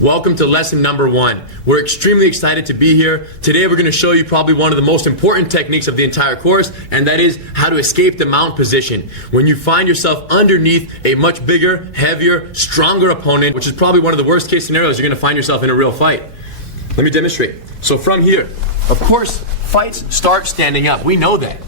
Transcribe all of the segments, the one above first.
Welcome to lesson number 1. We're extremely excited to be here. Today we're going to show you probably one of the most important techniques of the entire course, and that is how to escape the mount position. When you find yourself underneath a much bigger, heavier, stronger opponent, which is probably one of the worst case scenarios you're going to find yourself in a real fight. Let me demonstrate. So from here, of course, fights start standing up. We know that.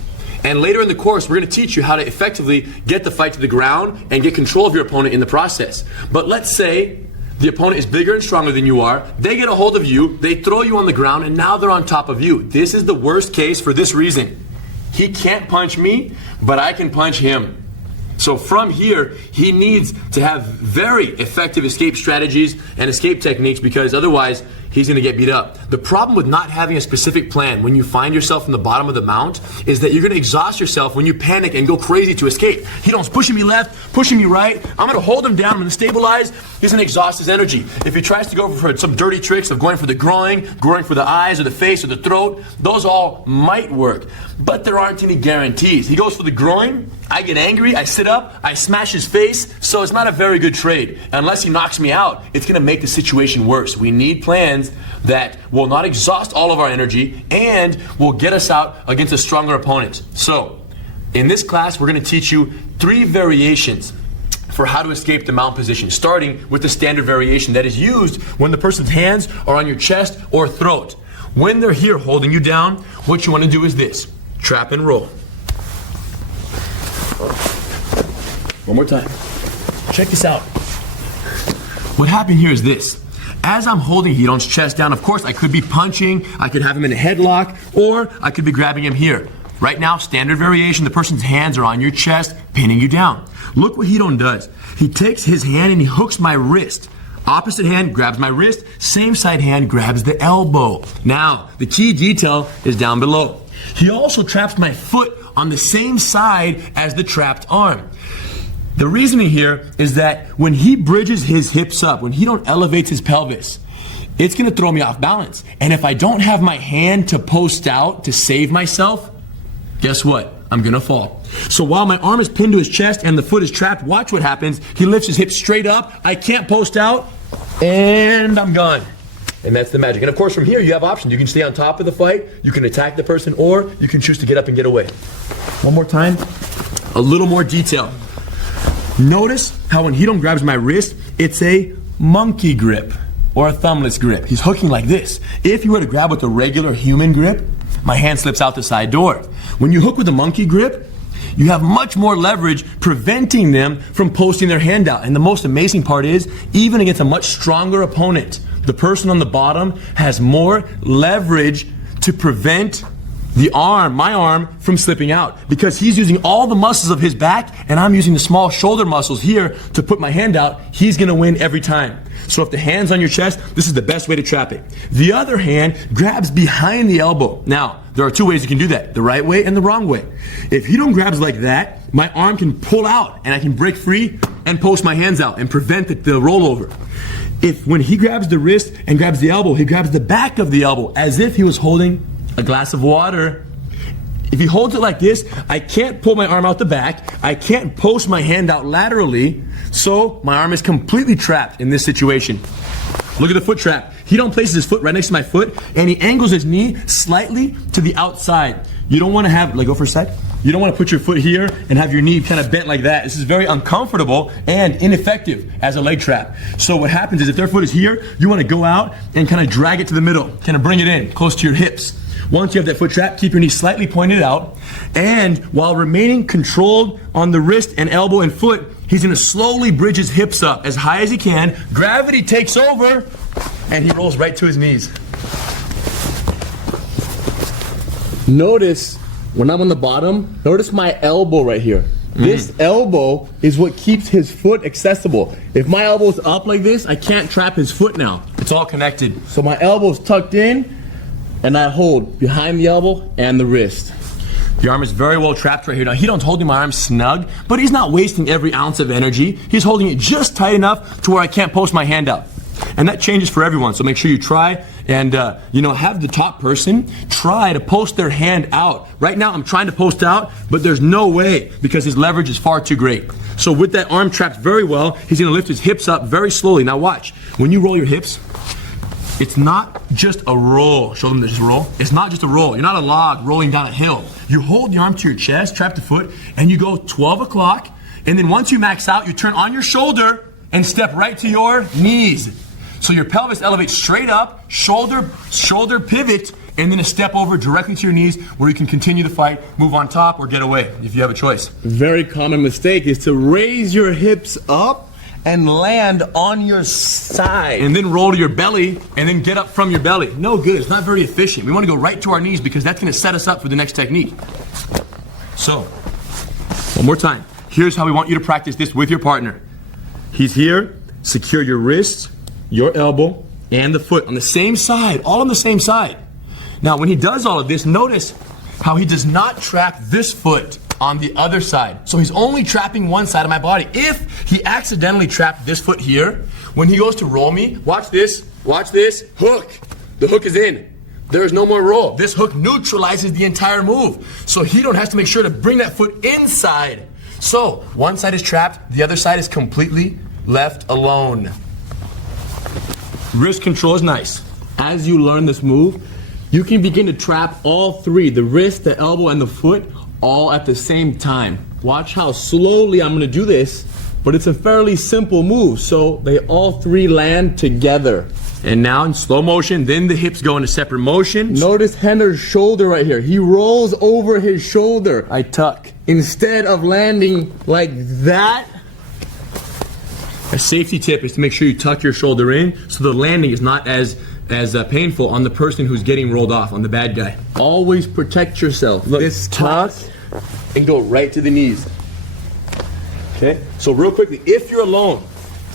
And later in the course, we're going to teach you how to effectively get the fight to the ground and get control of your opponent in the process. But let's say the opponent is bigger and stronger than you are. They get a hold of you, they throw you on the ground, and now they're on top of you. This is the worst case for this reason. He can't punch me, but I can punch him. So from here, he needs to have very effective escape strategies and escape techniques, because otherwise he's going to get beat up. The problem with not having a specific plan when you find yourself in the bottom of the mount is that you're going to exhaust yourself when you panic and go crazy to escape. He don't pushing me left, pushing me right. I'm going to hold him down. I'm going to stabilize. He's going to exhaust his energy. If he tries to go for some dirty tricks of going for the groin, going for the eyes or the face or the throat, those all might work, but there aren't any guarantees. He goes for the groin, I get angry, I sit up, I smash his face, so it's not a very good trade. Unless he knocks me out, it's going to make the situation worse. We need plans that will not exhaust all of our energy and will get us out against a stronger opponent. So, in this class, we're going to teach you 3 variations for how to escape the mount position, starting with the standard variation that is used when the person's hands are on your chest or throat. When they're here holding you down, what you want to do is this: trap and roll. One more time. Check this out. What happened here is this. As I'm holding Hidon's chest down, of course, I could be punching, I could have him in a headlock, or I could be grabbing him here. Right now, standard variation, the person's hands are on your chest, pinning you down. Look what Hidon does. He takes his hand and he hooks my wrist. Opposite hand grabs my wrist, same side hand grabs the elbow. Now, the key detail is down below. He also traps my foot on the same side as the trapped arm. The reasoning here is that when he bridges his hips up, when Hidon elevates his pelvis, it's going to throw me off balance. And if I don't have my hand to post out to save myself, guess what? I'm going to fall. So while my arm is pinned to his chest and the foot is trapped, watch what happens. He lifts his hips straight up. I can't post out, and I'm gone. And that's the magic. And of course, from here, you have options. You can stay on top of the fight, you can attack the person, or you can choose to get up and get away. One more time, a little more detail. Notice how when Hidon grabs my wrist, it's a monkey grip or a thumbless grip. He's hooking like this. If you were to grab with a regular human grip, my hand slips out the side door. When you hook with a monkey grip, you have much more leverage, preventing them from posting their hand out. And the most amazing part is, even against a much stronger opponent, the person on the bottom has more leverage to prevent my arm from slipping out, because he's using all the muscles of his back and I'm using the small shoulder muscles here to put my hand out. He's going to win every time. So if the hand's on your chest, this is the best way to trap it. The other hand grabs behind the elbow. Now, there are 2 ways you can do that: the right way and the wrong way. If Hidon grabs like that, my arm can pull out and I can break free and post my hands out and prevent the rollover. When he grabs the wrist and grabs the elbow, he grabs the back of the elbow as if he was holding a glass of water. If he holds it like this, I can't pull my arm out the back, I can't post my hand out laterally, so my arm is completely trapped in this situation. Look at the foot trap. Hidon places his foot right next to my foot, and he angles his knee slightly to the outside. You don't want to have, go for a sec. You don't want to put your foot here and have your knee kind of bent like that. This is very uncomfortable and ineffective as a leg trap. So what happens is, if their foot is here, you want to go out and kind of drag it to the middle, kind of bring it in close to your hips. Once you have that foot trapped, keep your knee slightly pointed out, and while remaining controlled on the wrist and elbow and foot, he's going to slowly bridge his hips up as high as he can. Gravity takes over, and he rolls right to his knees. Notice when I'm on the bottom, notice my elbow right here. This elbow is what keeps his foot accessible. If my elbow's up like this, I can't trap his foot now. It's all connected. So my elbow's tucked in, and I hold behind the elbow and the wrist. The arm is very well trapped right here. Now, Hidon's holding my arm snug, but he's not wasting every ounce of energy. He's holding it just tight enough to where I can't post my hand out. And that changes for everyone, so make sure you try and have the top person try to post their hand out. Right now I'm trying to post out, but there's no way because his leverage is far too great. So with that arm trapped very well, he's gonna lift his hips up very slowly. Now watch, when you roll your hips, it's not just a roll. Show them this roll. It's not just a roll. You're not a log rolling down a hill. You hold the arm to your chest, trap the foot, and you go 12 o'clock, and then once you max out, you turn on your shoulder and step right to your knees. So your pelvis elevates straight up, shoulder pivot, and then a step over directly to your knees where you can continue the fight, move on top, or get away if you have a choice. Very common mistake is to raise your hips up and land on your side. And then roll to your belly, and then get up from your belly. No good, it's not very efficient. We want to go right to our knees because that's gonna set us up for the next technique. So, one more time. Here's how we want you to practice this with your partner. He's here, secure your wrist, your elbow, and the foot on the same side, all on the same side. Now, when he does all of this, notice how he does not trap this foot on the other side. So he's only trapping one side of my body. If he accidentally trapped this foot here, when he goes to roll me, watch this, hook. The hook is in. There is no more roll. This hook neutralizes the entire move. So he don't have to make sure to bring that foot inside. So one side is trapped, the other side is completely left alone. Wrist control is nice. As you learn this move, you can begin to trap all three, the wrist, the elbow, and the foot, all at the same time. Watch how slowly I'm gonna do this, but it's a fairly simple move, so they all three land together. And now in slow motion, then the hips go into separate motion. Notice Henner's shoulder right here. He rolls over his shoulder. I tuck. Instead of landing like that. A safety tip is to make sure you tuck your shoulder in so the landing is not as painful on the person who's getting rolled off, on the bad guy. Always protect yourself. Look, this tuck and go right to the knees. Okay, so real quickly, if you're alone,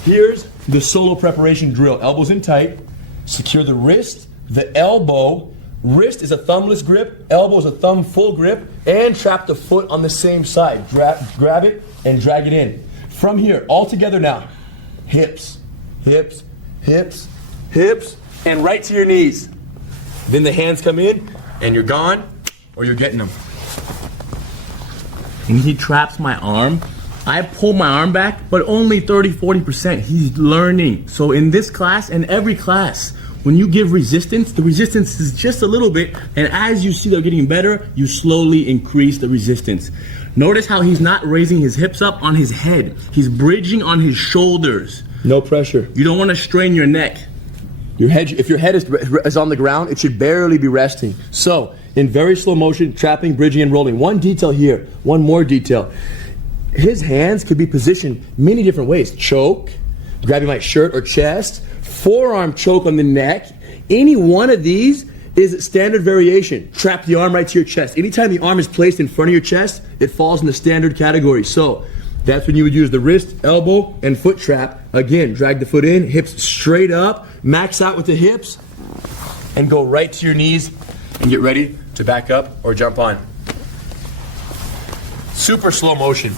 here's the solo preparation drill. Elbows in tight, secure the wrist, the elbow. Wrist is a thumbless grip, elbow is a thumb full grip, and trap the foot on the same side. Grab it and drag it in. From here, all together now. Hips, hips, hips, hips, and right to your knees. Then the hands come in, and you're gone, or you're getting them. And he traps my arm. I pull my arm back, but only 30-40%. He's learning. So in this class and every class, when you give resistance, the resistance is just a little bit, and as you see they're getting better, you slowly increase the resistance. Notice how he's not raising his hips up on his head. He's bridging on his shoulders. No pressure. You don't want to strain your neck. Your head, if your head is on the ground, it should barely be resting. So, in very slow motion, trapping, bridging, and rolling. One detail here, one more detail. His hands could be positioned many different ways. Choke, grabbing my shirt or chest, forearm choke on the neck. Any one of these is standard variation. Trap the arm right to your chest. Anytime the arm is placed in front of your chest, it falls in the standard category. So that's when you would use the wrist, elbow, and foot trap. Again, drag the foot in, hips straight up, max out with the hips, and go right to your knees and get ready to back up or jump on. Super slow motion.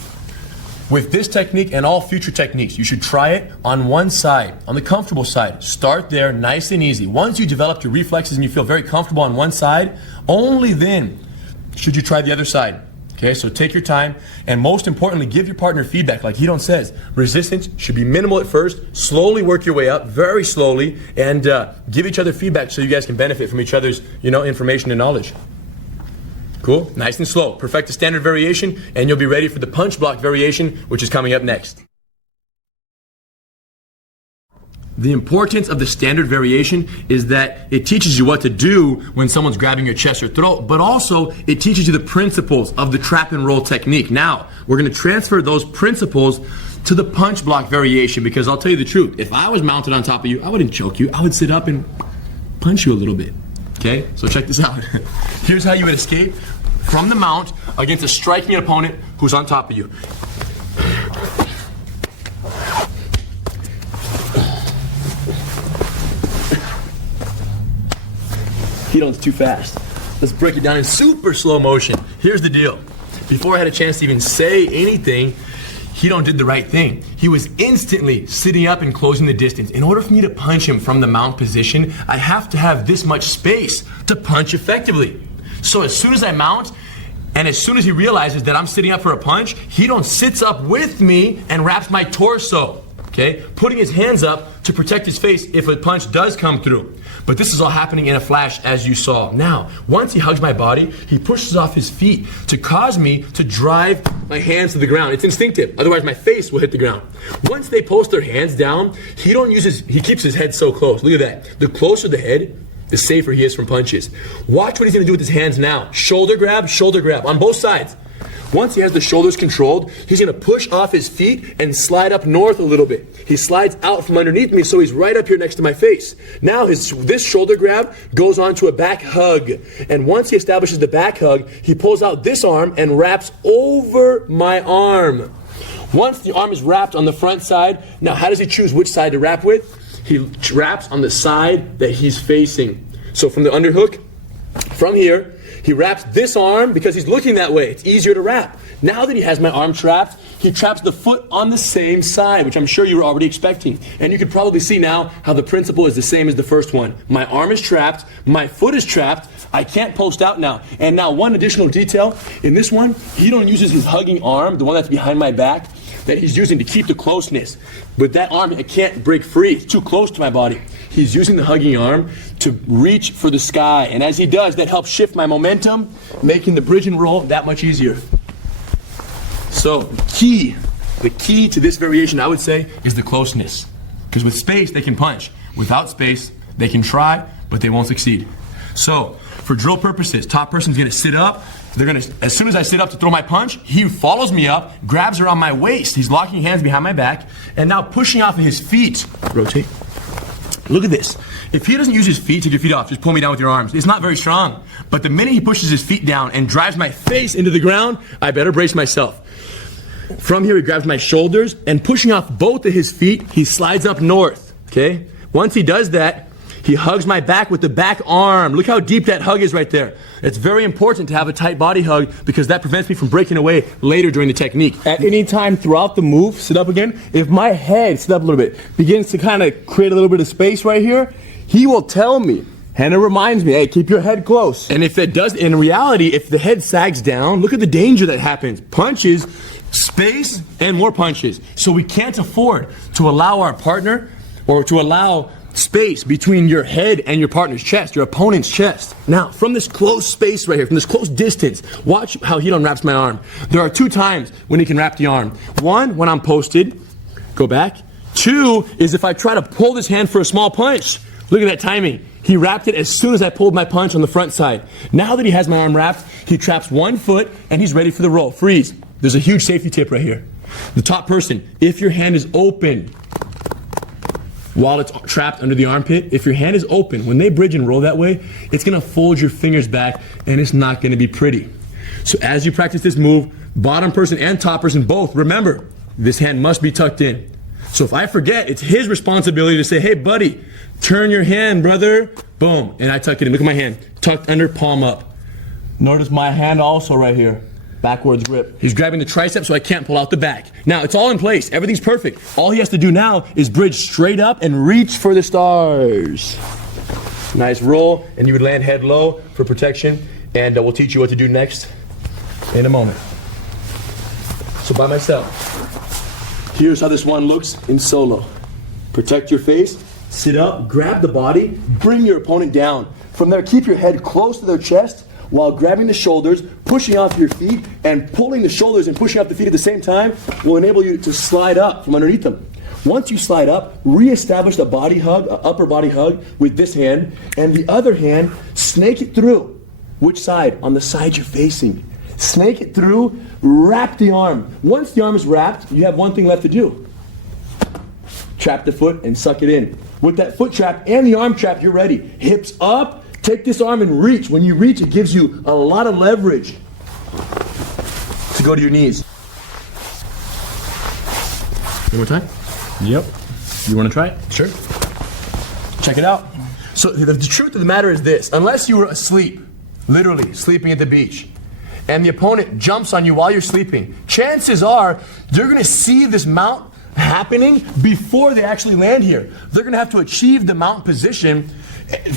With this technique and all future techniques, you should try it on one side, on the comfortable side. Start there, nice and easy. Once you develop your reflexes and you feel very comfortable on one side, only then should you try the other side. Okay, so take your time, and most importantly, give your partner feedback. Like Hidon says, resistance should be minimal at first, slowly work your way up, very slowly, and give each other feedback so you guys can benefit from each other's, information and knowledge. Cool? Nice and slow. Perfect the standard variation, and you'll be ready for the punch block variation, which is coming up next. The importance of the standard variation is that it teaches you what to do when someone's grabbing your chest or throat, but also it teaches you the principles of the trap and roll technique. Now, we're going to transfer those principles to the punch block variation, because I'll tell you the truth. If I was mounted on top of you, I wouldn't choke you. I would sit up and punch you a little bit. Okay? So check this out. Here's how you would escape from the mount against a striking opponent who's on top of you. Hidon's too fast. Let's break it down in super slow motion. Here's the deal. Before I had a chance to even say anything, Hidon did the right thing. He was instantly sitting up and closing the distance. In order for me to punch him from the mount position, I have to have this much space to punch effectively. So as soon as I mount, and as soon as he realizes that I'm sitting up for a punch, Hidon sits up with me and wraps my torso, okay? Putting his hands up to protect his face if a punch does come through. But this is all happening in a flash, as you saw. Now, once he hugs my body, he pushes off his feet to cause me to drive my hands to the ground. It's instinctive, otherwise my face will hit the ground. Once they post their hands down, he keeps his head so close. Look at that. The closer the head, the safer he is from punches. Watch what he's gonna do with his hands now. Shoulder grab on both sides. Once he has the shoulders controlled, he's gonna push off his feet and slide up north a little bit. He slides out from underneath me, so he's right up here next to my face. Now this shoulder grab goes on to a back hug. And once he establishes the back hug, he pulls out this arm and wraps over my arm. Once the arm is wrapped on the front side, now how does he choose which side to wrap with? He wraps on the side that he's facing. So from the underhook, from here, he wraps this arm because he's looking that way. It's easier to wrap. Now that he has my arm trapped, he traps the foot on the same side, which I'm sure you were already expecting. And you can probably see now how the principle is the same as the first one. My arm is trapped, my foot is trapped, I can't post out now. And now one additional detail, in this one, Hidon uses his hugging arm, the one that's behind my back, that he's using to keep the closeness. With that arm, I can't break free. It's too close to my body. He's using the hugging arm to reach for the sky. And as he does, that helps shift my momentum, making the bridge and roll that much easier. So the key to this variation, I would say, is the closeness. Because with space, they can punch. Without space, they can try, but they won't succeed. So for drill purposes, top person's gonna sit up. As soon as I sit up to throw my punch, he follows me up, grabs around my waist. He's locking hands behind my back, and now pushing off of his feet. Rotate. Look at this. If he doesn't use his feet, take your feet off, just pull me down with your arms. It's not very strong. But the minute he pushes his feet down and drives my face into the ground, I better brace myself. From here, he grabs my shoulders, and pushing off both of his feet, he slides up north, okay? Once he does that, he hugs my back with the back arm. Look how deep that hug is right there. It's very important to have a tight body hug because that prevents me from breaking away later during the technique. At any time throughout the move, sit up again, if my head, sit up a little bit, begins to kind of create a little bit of space right here, he will tell me. And it reminds me, hey, keep your head close. And if it does, in reality, if the head sags down, look at the danger that happens. Punches, space, and more punches. So we can't afford to allow our partner or to allow space between your head and your partner's chest, your opponent's chest. Now, from this close space right here, from this close distance, watch how Hidon wraps my arm. There are 2 times when he can wrap the arm. 1, when I'm posted, go back. 2 is if I try to pull this hand for a small punch. Look at that timing. He wrapped it as soon as I pulled my punch on the front side. Now that he has my arm wrapped, he traps 1 foot and he's ready for the roll. Freeze. There's a huge safety tip right here. The top person, if your hand is open, while it's trapped under the armpit, if your hand is open, when they bridge and roll that way, it's gonna fold your fingers back and it's not gonna be pretty. So as you practice this move, bottom person and top person both, remember, this hand must be tucked in. So if I forget, it's his responsibility to say, hey buddy, turn your hand, brother. Boom, and I tuck it in. Look at my hand, tucked under, palm up. Notice my hand also right here. Backwards grip. He's grabbing the tricep so I can't pull out the back. Now, it's all in place. Everything's perfect. All he has to do now is bridge straight up and reach for the stars. Nice roll, and you would land head low for protection, and we'll teach you what to do next in a moment. So by myself, here's how this one looks in solo. Protect your face, sit up, grab the body, bring your opponent down. From there, keep your head close to their chest, while grabbing the shoulders, pushing off your feet, and pulling the shoulders and pushing up the feet at the same time will enable you to slide up from underneath them. Once you slide up, reestablish the body hug, upper body hug with this hand, and the other hand, snake it through. Which side? On the side you're facing. Snake it through, wrap the arm. Once the arm is wrapped, you have one thing left to do. Trap the foot and suck it in. With that foot trap and the arm trap, you're ready. Hips up. Take this arm and reach. When you reach, it gives you a lot of leverage to go to your knees. One more time? Yep. You want to try it? Sure. Check it out. So the truth of the matter is this. Unless you were asleep, literally sleeping at the beach, and the opponent jumps on you while you're sleeping, chances are you're gonna see this mount happening before they actually land here. They're gonna have to achieve the mount position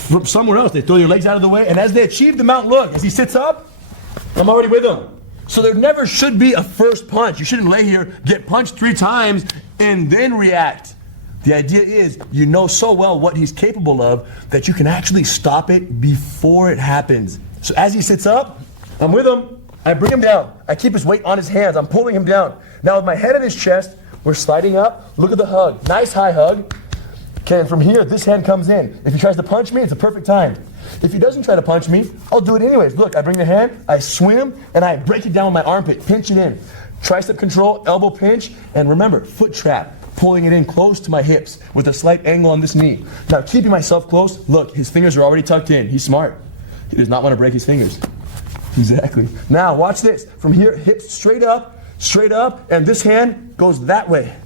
from somewhere else. They throw your legs out of the way, and as they achieve the mount, look, as he sits up, I'm already with him. So there never should be a first punch. You shouldn't lay here, get punched 3 times, and then react. The idea is you know so well what he's capable of that you can actually stop it before it happens. So as he sits up, I'm with him. I bring him down. I keep his weight on his hands. I'm pulling him down. Now with my head in his chest, we're sliding up. Look at the hug. Nice high hug. Okay, and from here, this hand comes in. If he tries to punch me, it's a perfect time. If he doesn't try to punch me, I'll do it anyways. Look, I bring the hand, I swim, and I break it down with my armpit, pinch it in. Tricep control, elbow pinch, and remember, foot trap, pulling it in close to my hips with a slight angle on this knee. Now, keeping myself close, look, his fingers are already tucked in. He's smart. He does not want to break his fingers. Exactly. Now, watch this. From here, hips straight up, and this hand goes that way.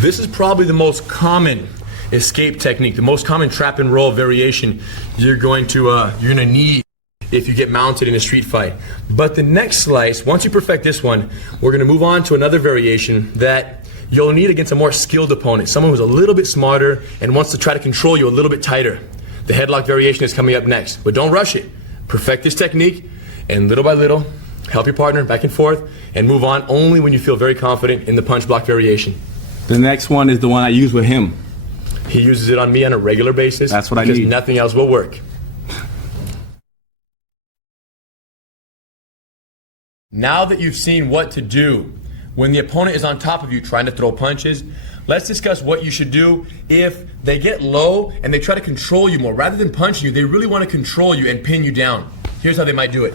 This is probably the most common escape technique, the most common trap and roll variation you're gonna need if you get mounted in a street fight. But the next slice, once you perfect this one, we're gonna move on to another variation that you'll need against a more skilled opponent, someone who's a little bit smarter and wants to try to control you a little bit tighter. The headlock variation is coming up next, but don't rush it. Perfect this technique, and little by little, help your partner back and forth, and move on only when you feel very confident in the punch block variation. The next one is the one I use with him. He uses it on me on a regular basis. That's what I because need. Nothing else will work. Now that you've seen what to do when the opponent is on top of you trying to throw punches, let's discuss what you should do if they get low and they try to control you more. Rather than punching you, they really want to control you and pin you down. Here's how they might do it.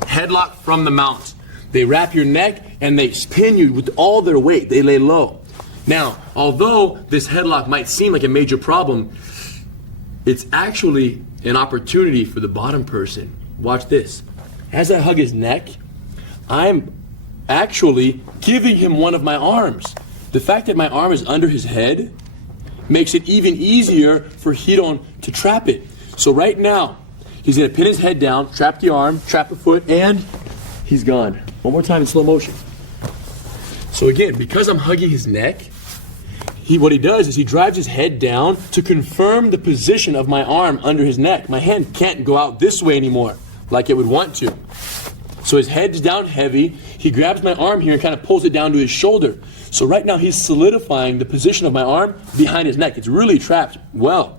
Headlock from the mount. They wrap your neck and they pin you with all their weight. They lay low. Now, although this headlock might seem like a major problem, it's actually an opportunity for the bottom person. Watch this. As I hug his neck, I'm actually giving him one of my arms. The fact that my arm is under his head makes it even easier for Hidon to trap it. So right now, he's gonna pin his head down, trap the arm, trap the foot, and he's gone. One more time in slow motion. So again, because I'm hugging his neck, what he does is he drives his head down to confirm the position of my arm under his neck. My hand can't go out this way anymore like it would want to. So his head is down heavy. He grabs my arm here and kind of pulls it down to his shoulder. So right now he's solidifying the position of my arm behind his neck. It's really trapped well.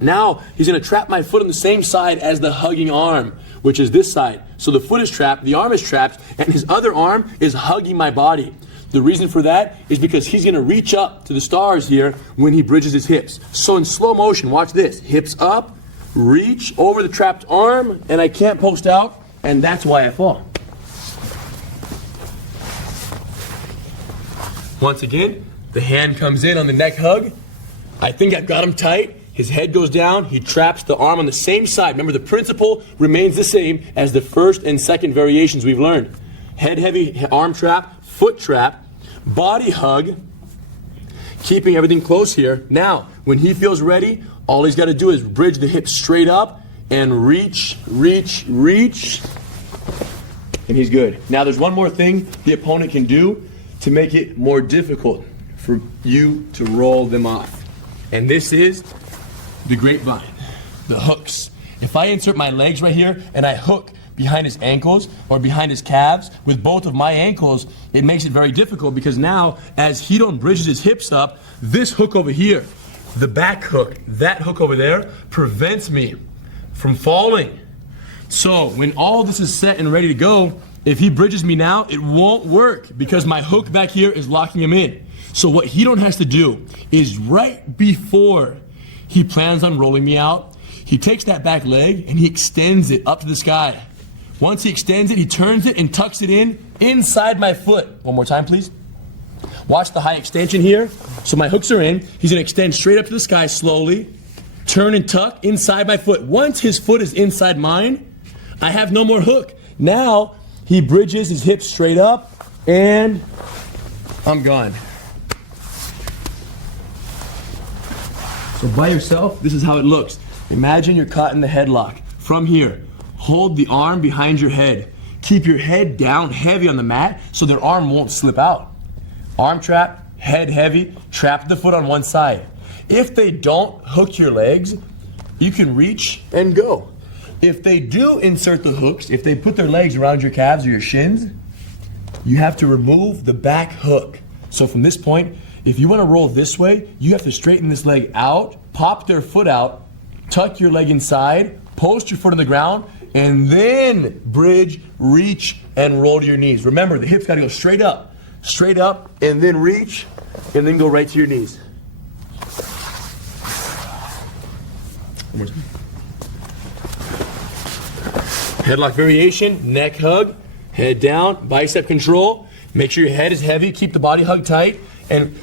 Now he's going to trap my foot on the same side as the hugging arm, which is this side. So the foot is trapped, the arm is trapped, and his other arm is hugging my body. The reason for that is because he's going to reach up to the stars here when he bridges his hips. So in slow motion, watch this. Hips up, reach over the trapped arm, and I can't post out, and that's why I fall. Once again, the hand comes in on the neck hug. I think I've got him tight. His head goes down, he traps the arm on the same side. Remember, the principle remains the same as the first and second variations we've learned. Head heavy, arm trap, foot trap, body hug, keeping everything close here. Now, when he feels ready, all he's got to do is bridge the hips straight up and reach, reach, reach, and he's good. Now, there's one more thing the opponent can do to make it more difficult for you to roll them off. And this is the grapevine, the hooks. If I insert my legs right here and I hook behind his ankles or behind his calves with both of my ankles, it makes it very difficult because now as Hidon bridges his hips up, this hook over here, the back hook, that hook over there prevents me from falling. So when all this is set and ready to go, if he bridges me now, it won't work because my hook back here is locking him in. So what Hidon has to do is right before he plans on rolling me out, he takes that back leg and he extends it up to the sky. Once he extends it, he turns it and tucks it in inside my foot. One more time, please. Watch the high extension here. So my hooks are in. He's going to extend straight up to the sky slowly, turn and tuck inside my foot. Once his foot is inside mine, I have no more hook. Now he bridges his hips straight up and I'm gone. So by yourself, this is how it looks. Imagine you're caught in the headlock. From here, hold the arm behind your head. Keep your head down heavy on the mat so their arm won't slip out. Arm trap, head heavy, trap the foot on one side. If they don't hook your legs, you can reach and go. If they do insert the hooks, if they put their legs around your calves or your shins, you have to remove the back hook. So from this point, if you want to roll this way, you have to straighten this leg out, pop their foot out, tuck your leg inside, post your foot on the ground, and then bridge, reach, and roll to your knees. Remember, the hips got to go straight up, and then reach, and then go right to your knees. One more time. Headlock variation, neck hug, head down, bicep control. Make sure your head is heavy, keep the body hug tight, and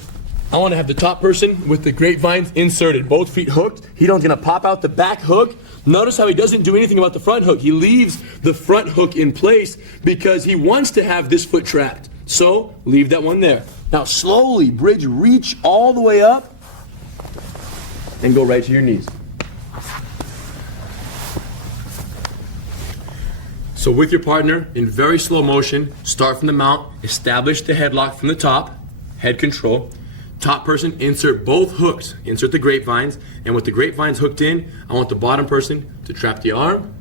I want to have the top person with the grapevines inserted, both feet hooked. He's gonna pop out the back hook. Notice how he doesn't do anything about the front hook. He leaves the front hook in place because he wants to have this foot trapped. So leave that one there. Now slowly bridge, reach all the way up, and go right to your knees. So with your partner, in very slow motion, start from the mount, establish the headlock from the top, head control. Top person, insert both hooks, insert the grapevines, and with the grapevines hooked in, I want the bottom person to trap the arm,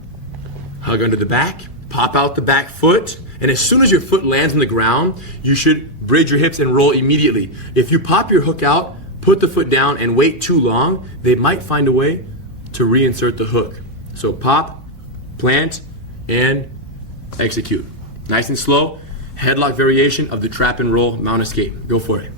hug under the back, pop out the back foot, and as soon as your foot lands on the ground, you should bridge your hips and roll immediately. If you pop your hook out, put the foot down, and wait too long, they might find a way to reinsert the hook. So pop, plant, and execute. Nice and slow, headlock variation of the trap and roll mount escape. Go for it.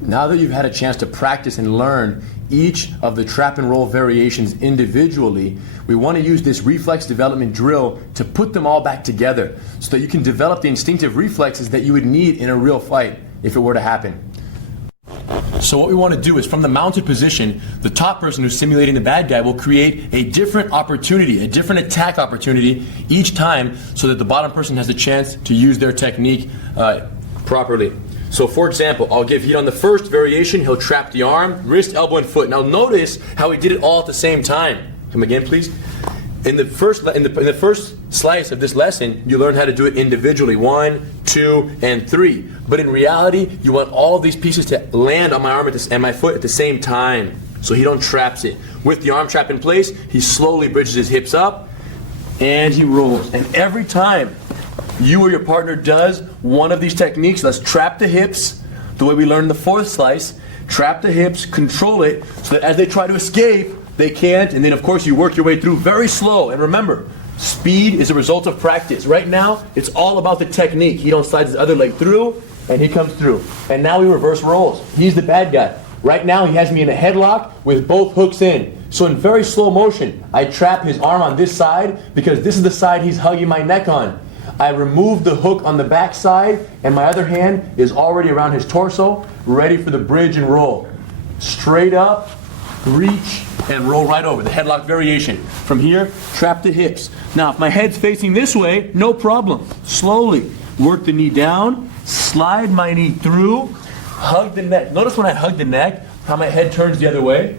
Now that you've had a chance to practice and learn each of the trap and roll variations individually, we want to use this reflex development drill to put them all back together so that you can develop the instinctive reflexes that you would need in a real fight if it were to happen. So what we want to do is from the mounted position, the top person who's simulating the bad guy will create a different opportunity, a different attack opportunity each time so that the bottom person has a chance to use their technique properly. So for example, I'll give heat on the first variation, he'll trap the arm, wrist, elbow, and foot. Now notice how he did it all at the same time. Come again, please. In the first slice of this lesson, you learn how to do it individually, 1, 2, and 3. But in reality, you want all these pieces to land on my arm and my foot at the same time, so he don't traps it. With the arm trap in place, he slowly bridges his hips up, and he rolls. And every time you or your partner does one of these techniques, let's trap the hips, the way we learned in the fourth slice, trap the hips, control it, so that as they try to escape, they can't, and then of course you work your way through very slow. And remember, speed is a result of practice. Right now, it's all about the technique. He don't slide his other leg through, and he comes through. And now we reverse roles. He's the bad guy. Right now, he has me in a headlock with both hooks in. So in very slow motion, I trap his arm on this side because this is the side he's hugging my neck on. I remove the hook on the back side, and my other hand is already around his torso, ready for the bridge and roll. Straight up, reach, and roll right over. The headlock variation. From here, trap the hips. Now, if my head's facing this way, no problem. Slowly work the knee down, slide my knee through, hug the neck. Notice when I hug the neck, how my head turns the other way.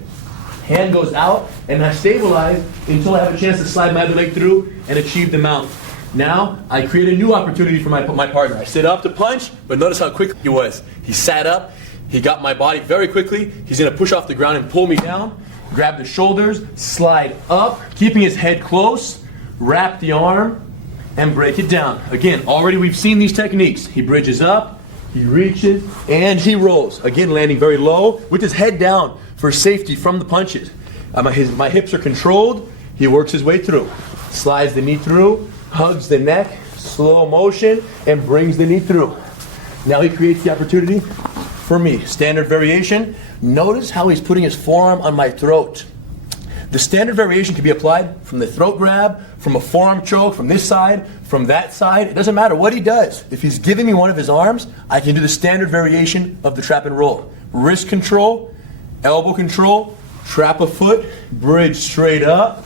Hand goes out, and I stabilize until I have a chance to slide my other leg through and achieve the mount. Now, I create a new opportunity for my partner. I sit up to punch, but notice how quick he was. He sat up, he got my body very quickly. He's gonna push off the ground and pull me down, grab the shoulders, slide up, keeping his head close, wrap the arm, and break it down. Again, already we've seen these techniques. He bridges up, he reaches, and he rolls. Again, landing very low with his head down for safety from the punches. My hips are controlled. He works his way through. Slides the knee through, hugs the neck, slow motion, and brings the knee through. Now he creates the opportunity for me. Standard variation. Notice how he's putting his forearm on my throat. The standard variation can be applied from the throat grab, from a forearm choke, from this side, from that side. It doesn't matter what he does. If he's giving me one of his arms, I can do the standard variation of the trap and roll. Wrist control, elbow control, trap a foot, bridge straight up,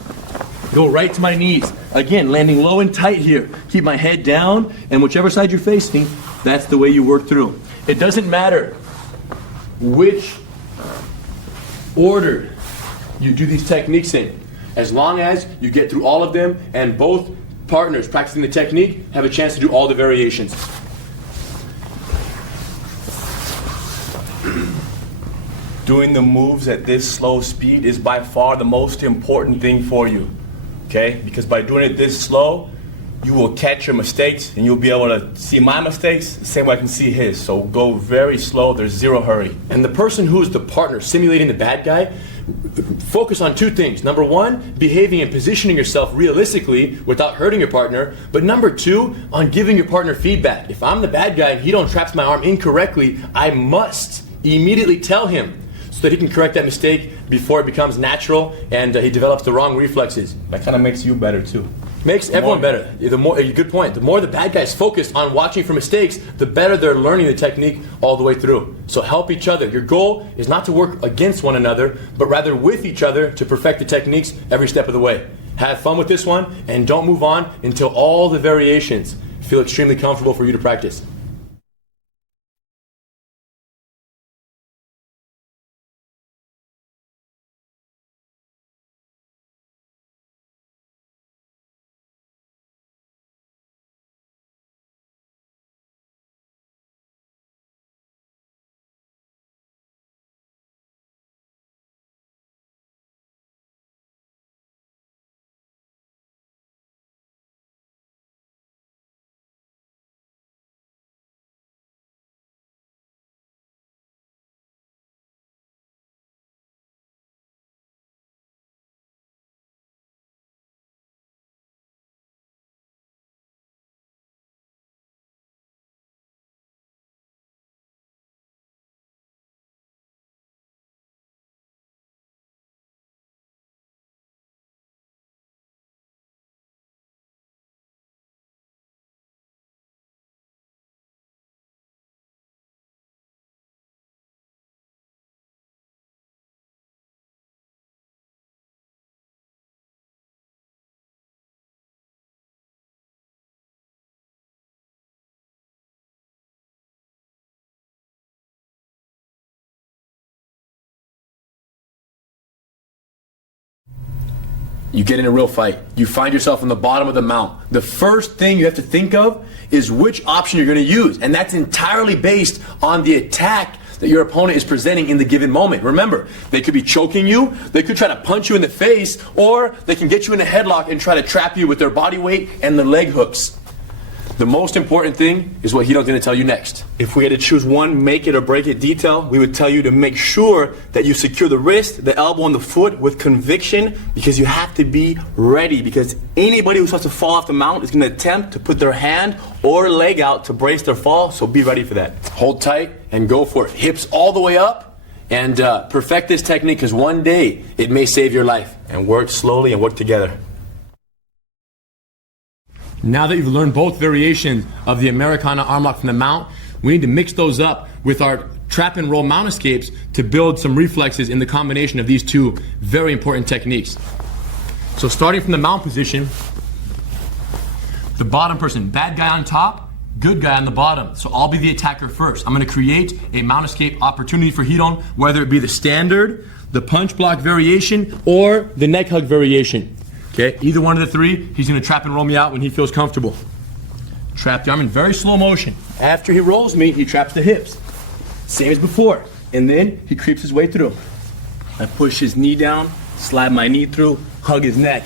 go right to my knees. Again, landing low and tight here. Keep my head down, and whichever side you're facing, that's the way you work through. It doesn't matter which order you do these techniques in. As long as you get through all of them and both partners practicing the technique have a chance to do all the variations. Doing the moves at this slow speed is by far the most important thing for you, okay? Because by doing it this slow, you will catch your mistakes and you'll be able to see my mistakes the same way I can see his. So go very slow, there's zero hurry. And the person who's the partner simulating the bad guy, focus on two things. Number one, behaving and positioning yourself realistically without hurting your partner. But number two, on giving your partner feedback. If I'm the bad guy and he don't traps my arm incorrectly, I must immediately tell him so that he can correct that mistake before it becomes natural and he develops the wrong reflexes. That kind of makes you better too. Makes everyone better. Good point. The more the bad guy's focused on watching for mistakes, the better they're learning the technique all the way through. So help each other. Your goal is not to work against one another, but rather with each other to perfect the techniques every step of the way. Have fun with this one and don't move on until all the variations feel extremely comfortable for you to practice. You get in a real fight. You find yourself on the bottom of the mount. The first thing you have to think of is which option you're going to use. And that's entirely based on the attack that your opponent is presenting in the given moment. Remember, they could be choking you, they could try to punch you in the face, or they can get you in a headlock and try to trap you with their body weight and their leg hooks. The most important thing is what Hidon's going to tell you next. If we had to choose one make it or break it detail, we would tell you to make sure that you secure the wrist, the elbow, and the foot with conviction, because you have to be ready, because anybody who starts to fall off the mount is going to attempt to put their hand or leg out to brace their fall, so be ready for that. Hold tight and go for it. Hips all the way up and perfect this technique, because one day it may save your life. And work slowly and work together. Now that you've learned both variations of the Americana arm lock from the mount, we need to mix those up with our trap and roll mount escapes to build some reflexes in the combination of these two very important techniques. So starting from the mount position, the bottom person, bad guy on top, good guy on the bottom. So I'll be the attacker first. I'm going to create a mount escape opportunity for Hidon, whether it be the standard, the punch block variation, or the neck hug variation. Okay, either one of the three, he's going to trap and roll me out when he feels comfortable. Trap the arm in very slow motion. After he rolls me, he traps the hips. Same as before. And then he creeps his way through. I push his knee down, slide my knee through, hug his neck,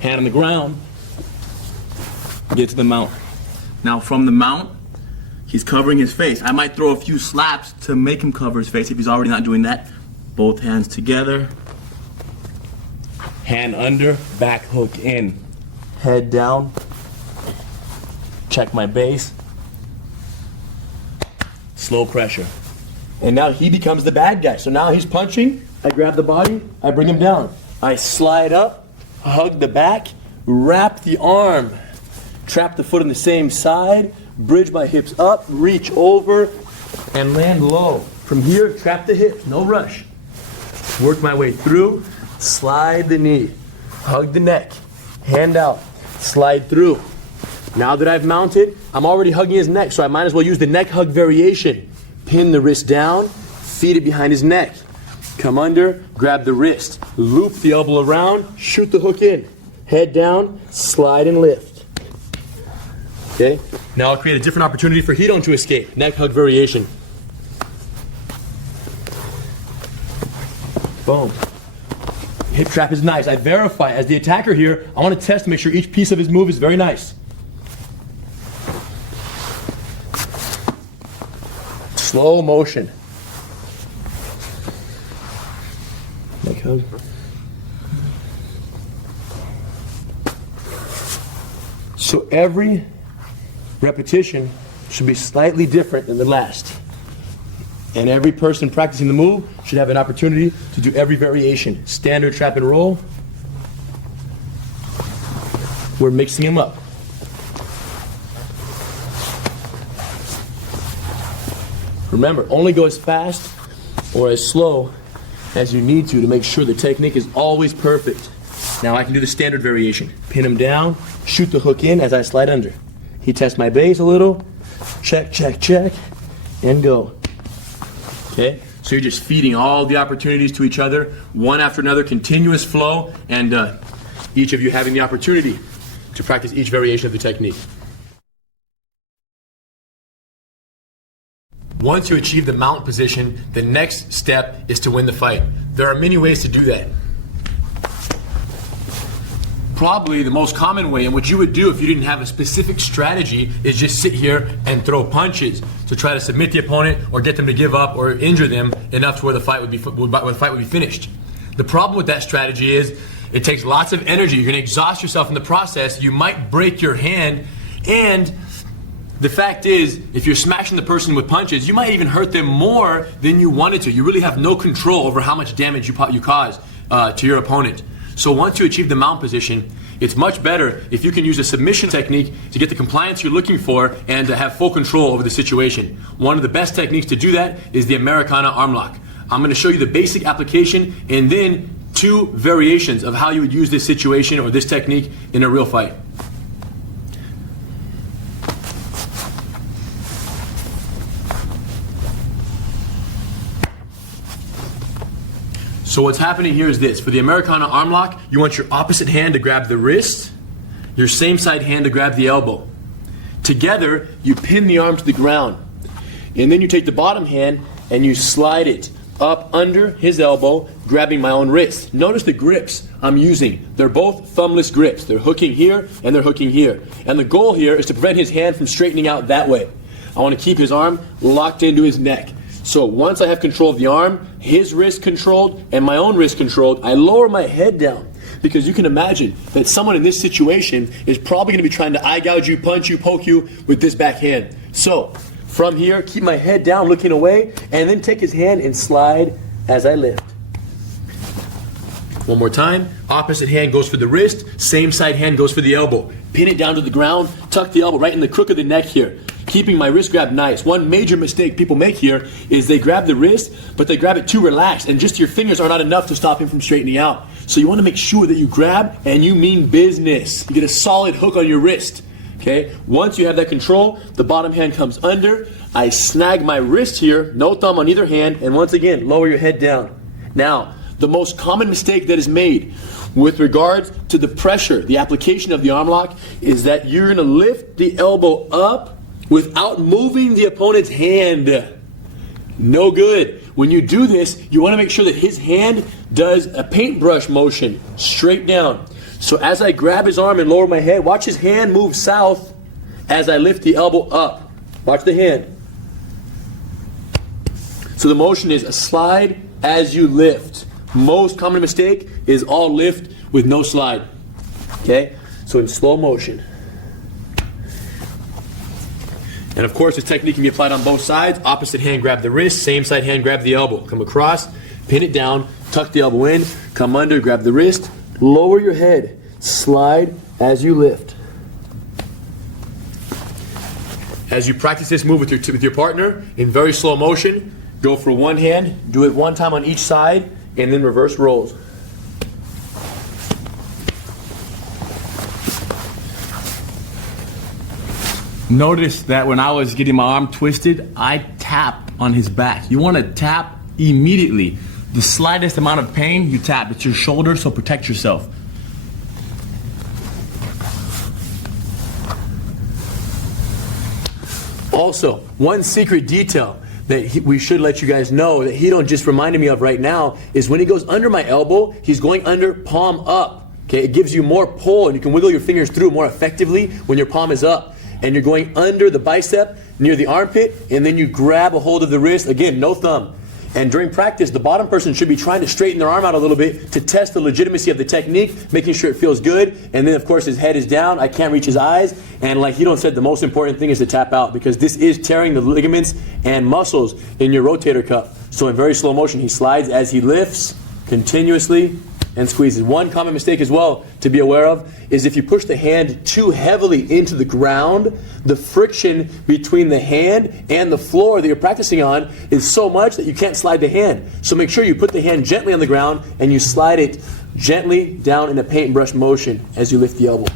hand on the ground, get to the mount. Now from the mount, he's covering his face. I might throw a few slaps to make him cover his face if he's already not doing that. Both hands together. Hand under, back hook in. Head down. Check my base. Slow pressure. And now he becomes the bad guy. So now he's punching, I grab the body, I bring him down. I slide up, hug the back, wrap the arm, trap the foot on the same side, bridge my hips up, reach over, and land low. From here, trap the hips, no rush. Work my way through. Slide the knee, hug the neck, hand out, slide through. Now that I've mounted, I'm already hugging his neck, so I might as well use the neck hug variation. Pin the wrist down, feed it behind his neck. Come under, grab the wrist, loop the elbow around, shoot the hook in. Head down, slide and lift. Okay? Now I'll create a different opportunity for Hidon to escape. Neck hug variation. Boom. Hip trap is nice. I verify as the attacker here, I want to test to make sure each piece of his move is very nice. Slow motion. Neck hug. So every repetition should be slightly different than the last. And every person practicing the move should have an opportunity to do every variation. Standard trap and roll. We're mixing them up. Remember, only go as fast or as slow as you need to make sure the technique is always perfect. Now I can do the standard variation. Pin him down, shoot the hook in as I slide under. He tests my base a little, check, check, check, and go. Okay, so you're just feeding all the opportunities to each other, one after another, continuous flow, and each of you having the opportunity to practice each variation of the technique. Once you achieve the mount position, the next step is to win the fight. There are many ways to do that. Probably the most common way, and what you would do if you didn't have a specific strategy, is just sit here and throw punches to try to submit the opponent or get them to give up or injure them enough to where the fight would be finished. The problem with that strategy is it takes lots of energy. You're going to exhaust yourself in the process. You might break your hand, and the fact is, if you're smashing the person with punches, you might even hurt them more than you wanted to. You really have no control over how much damage you cause to your opponent. So once you achieve the mount position, it's much better if you can use a submission technique to get the compliance you're looking for and to have full control over the situation. One of the best techniques to do that is the Americana arm lock. I'm going to show you the basic application and then 2 variations of how you would use this situation or this technique in a real fight. So what's happening here is this. For the Americana arm lock, you want your opposite hand to grab the wrist, your same side hand to grab the elbow. Together, you pin the arm to the ground. And then you take the bottom hand and you slide it up under his elbow, grabbing my own wrist. Notice the grips I'm using. They're both thumbless grips. They're hooking here and they're hooking here. And the goal here is to prevent his hand from straightening out that way. I want to keep his arm locked into his neck. So once I have control of the arm, his wrist controlled, and my own wrist controlled, I lower my head down. Because you can imagine that someone in this situation is probably going to be trying to eye gouge you, punch you, poke you with this back hand. So from here, keep my head down, looking away, and then take his hand and slide as I lift. One more time. Opposite hand goes for the wrist, same side hand goes for the elbow. Pin it down to the ground, tuck the elbow right in the crook of the neck here. Keeping my wrist grab nice. One major mistake people make here is they grab the wrist, but they grab it too relaxed, and just your fingers are not enough to stop him from straightening out. So you want to make sure that you grab and you mean business. You get a solid hook on your wrist. Okay? Once you have that control, the bottom hand comes under. I snag my wrist here, no thumb on either hand, and once again, lower your head down. Now, the most common mistake that is made with regards to the pressure, the application of the arm lock, is that you're going to lift the elbow up without moving the opponent's hand. No good. When you do this, you want to make sure that his hand does a paintbrush motion straight down. So as I grab his arm and lower my head, watch his hand move south as I lift the elbow up. Watch the hand. So the motion is a slide as you lift. Most common mistake is all lift with no slide. Okay? So in slow motion. And of course, this technique can be applied on both sides. Opposite hand grab the wrist, same side hand grab the elbow. Come across, pin it down, tuck the elbow in, come under, grab the wrist, lower your head, slide as you lift. As you practice this move with your partner in very slow motion, go for one hand, do it one time on each side, and then reverse rolls. Notice that when I was getting my arm twisted, I tap on his back. You want to tap immediately. The slightest amount of pain, you tap. It's your shoulder, so protect yourself. Also, one secret detail that we should let you guys know that he don't just reminded me of right now is when he goes under my elbow, he's going under palm up. Okay, it gives you more pull and you can wiggle your fingers through more effectively when your palm is up. And you're going under the bicep near the armpit, and then you grab a hold of the wrist. Again, no thumb. And during practice, the bottom person should be trying to straighten their arm out a little bit to test the legitimacy of the technique, making sure it feels good. And then, of course, his head is down. I can't reach his eyes. And like Hidon said, the most important thing is to tap out, because this is tearing the ligaments and muscles in your rotator cuff. So in very slow motion, he slides as he lifts continuously and squeezes. One common mistake as well to be aware of is if you push the hand too heavily into the ground, the friction between the hand and the floor that you're practicing on is so much that you can't slide the hand. So make sure you put the hand gently on the ground and you slide it gently down in a paintbrush motion as you lift the elbow.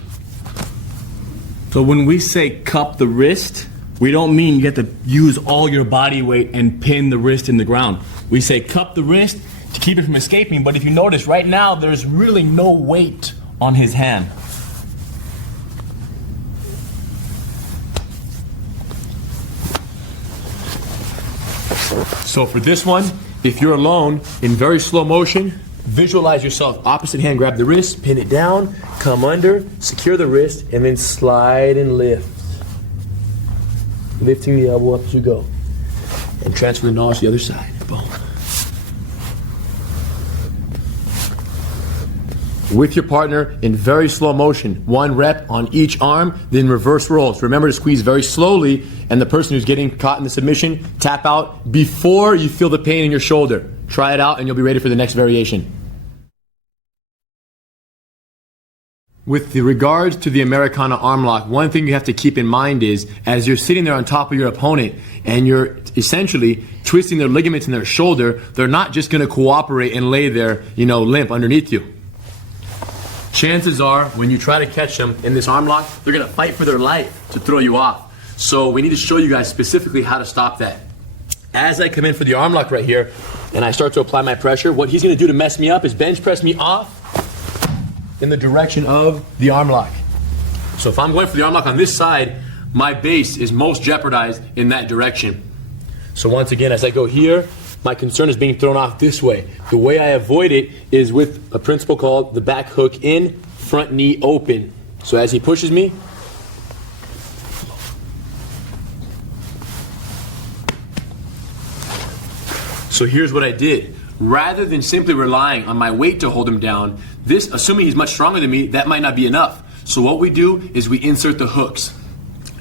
So when we say cup the wrist, we don't mean you have to use all your body weight and pin the wrist in the ground. We say cup the wrist to keep it from escaping, but if you notice right now, there's really no weight on his hand. So for this one, if you're alone, in very slow motion, visualize yourself. Opposite hand, grab the wrist, pin it down, come under, secure the wrist, and then slide and lift. Lifting the elbow up as you go. And transfer the knowledge to the other side. Boom. With your partner in very slow motion, 1 rep on each arm, then reverse rolls. Remember to squeeze very slowly, and the person who's getting caught in the submission, tap out before you feel the pain in your shoulder. Try it out and you'll be ready for the next variation. With regards to the Americana arm lock, one thing you have to keep in mind is as you're sitting there on top of your opponent and you're essentially twisting their ligaments in their shoulder, they're not just going to cooperate and lay there, limp underneath you. Chances are, when you try to catch them in this arm lock, they're going to fight for their life to throw you off. So we need to show you guys specifically how to stop that. As I come in for the arm lock right here, and I start to apply my pressure, what he's going to do to mess me up is bench press me off in the direction of the arm lock. So if I'm going for the arm lock on this side, my base is most jeopardized in that direction. So once again, as I go here, my concern is being thrown off this way. The way I avoid it is with a principle called the back hook in, front knee open. So as he pushes me, so here's what I did. Rather than simply relying on my weight to hold him down, assuming he's much stronger than me, that might not be enough. So what we do is we insert the hooks.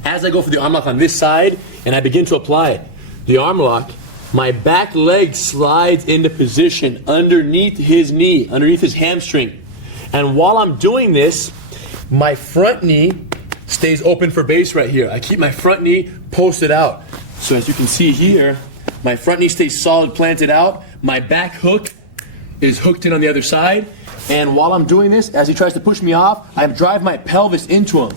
As I go for the arm lock on this side and I begin to apply the arm lock, my back leg slides into position underneath his knee, underneath his hamstring. And while I'm doing this, my front knee stays open for base right here. I keep my front knee posted out. So as you can see here, my front knee stays solid planted out. My back hook is hooked in on the other side. And while I'm doing this, as he tries to push me off, I drive my pelvis into him.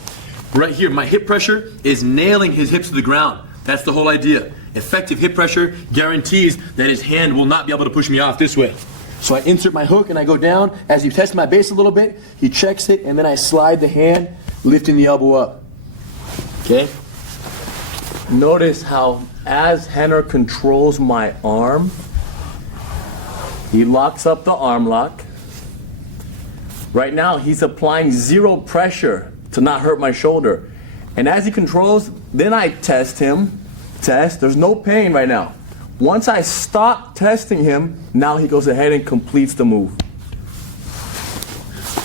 Right here, my hip pressure is nailing his hips to the ground. That's the whole idea. Effective hip pressure guarantees that his hand will not be able to push me off this way. So I insert my hook and I go down. As he tests my base a little bit, he checks it, and then I slide the hand, lifting the elbow up. Okay? Notice how as Henner controls my arm, he locks up the arm lock. Right now, he's applying zero pressure to not hurt my shoulder. And as he controls, then I test him. There's no pain right now. Once I stop testing him, now he goes ahead and completes the move.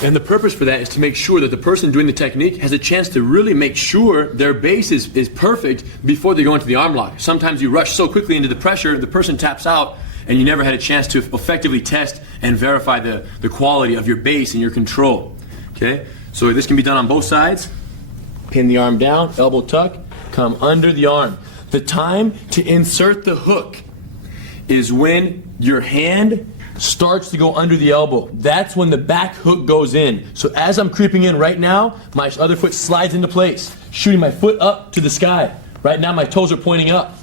And the purpose for that is to make sure that the person doing the technique has a chance to really make sure their base is perfect before they go into the arm lock. Sometimes you rush so quickly into the pressure, the person taps out, and you never had a chance to effectively test and verify the quality of your base and your control. Okay? So this can be done on both sides. Pin the arm down, elbow tuck, come under the arm. The time to insert the hook is when your hand starts to go under the elbow. That's when the back hook goes in. So as I'm creeping in right now, my other foot slides into place, shooting my foot up to the sky. Right now my toes are pointing up.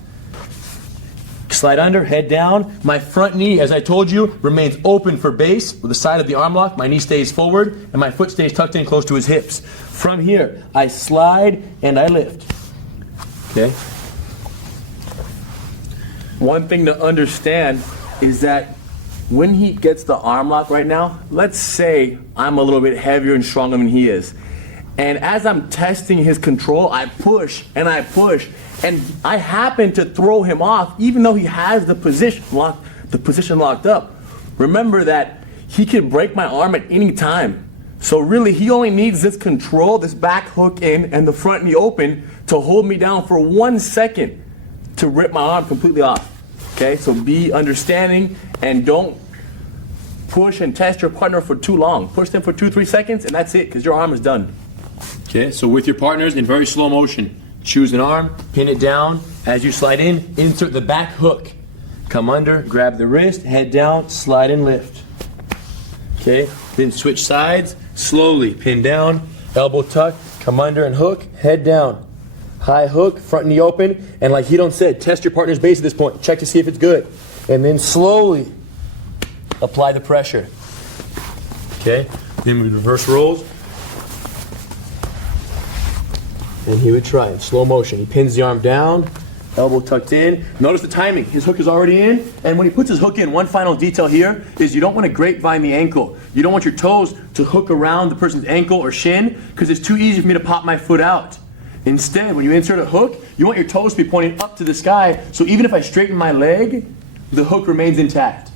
slide under, head down. My front knee, as I told you, remains open for base with the side of the arm lock. My knee stays forward and my foot stays tucked in close to his hips. From here, I slide and I lift. Okay? One thing to understand is that when he gets the arm lock right now, let's say I'm a little bit heavier and stronger than he is. And as I'm testing his control, I push and I push. And I happen to throw him off even though he has the position locked up. Remember that he can break my arm at any time. So really, he only needs this control, this back hook in and the front knee open to hold me down for 1 second to rip my arm completely off. Okay, so be understanding and don't push and test your partner for too long. Push them for 2-3 seconds and that's it, because your arm is done. Okay, so with your partners in very slow motion, choose an arm, pin it down. As you slide in, insert the back hook. Come under, grab the wrist, head down, slide and lift. Okay, then switch sides, slowly pin down, elbow tuck, come under and hook, head down. High hook, front knee open, and like Hidon said, test your partner's base at this point. Check to see if it's good. And then slowly apply the pressure. Okay, then we reverse rolls. And he would try in slow motion. He pins the arm down, elbow tucked in. Notice the timing. His hook is already in. And when he puts his hook in, one final detail here is you don't want to grapevine the ankle. You don't want your toes to hook around the person's ankle or shin because it's too easy for me to pop my foot out. Instead, when you insert a hook, you want your toes to be pointing up to the sky, so even if I straighten my leg, the hook remains intact.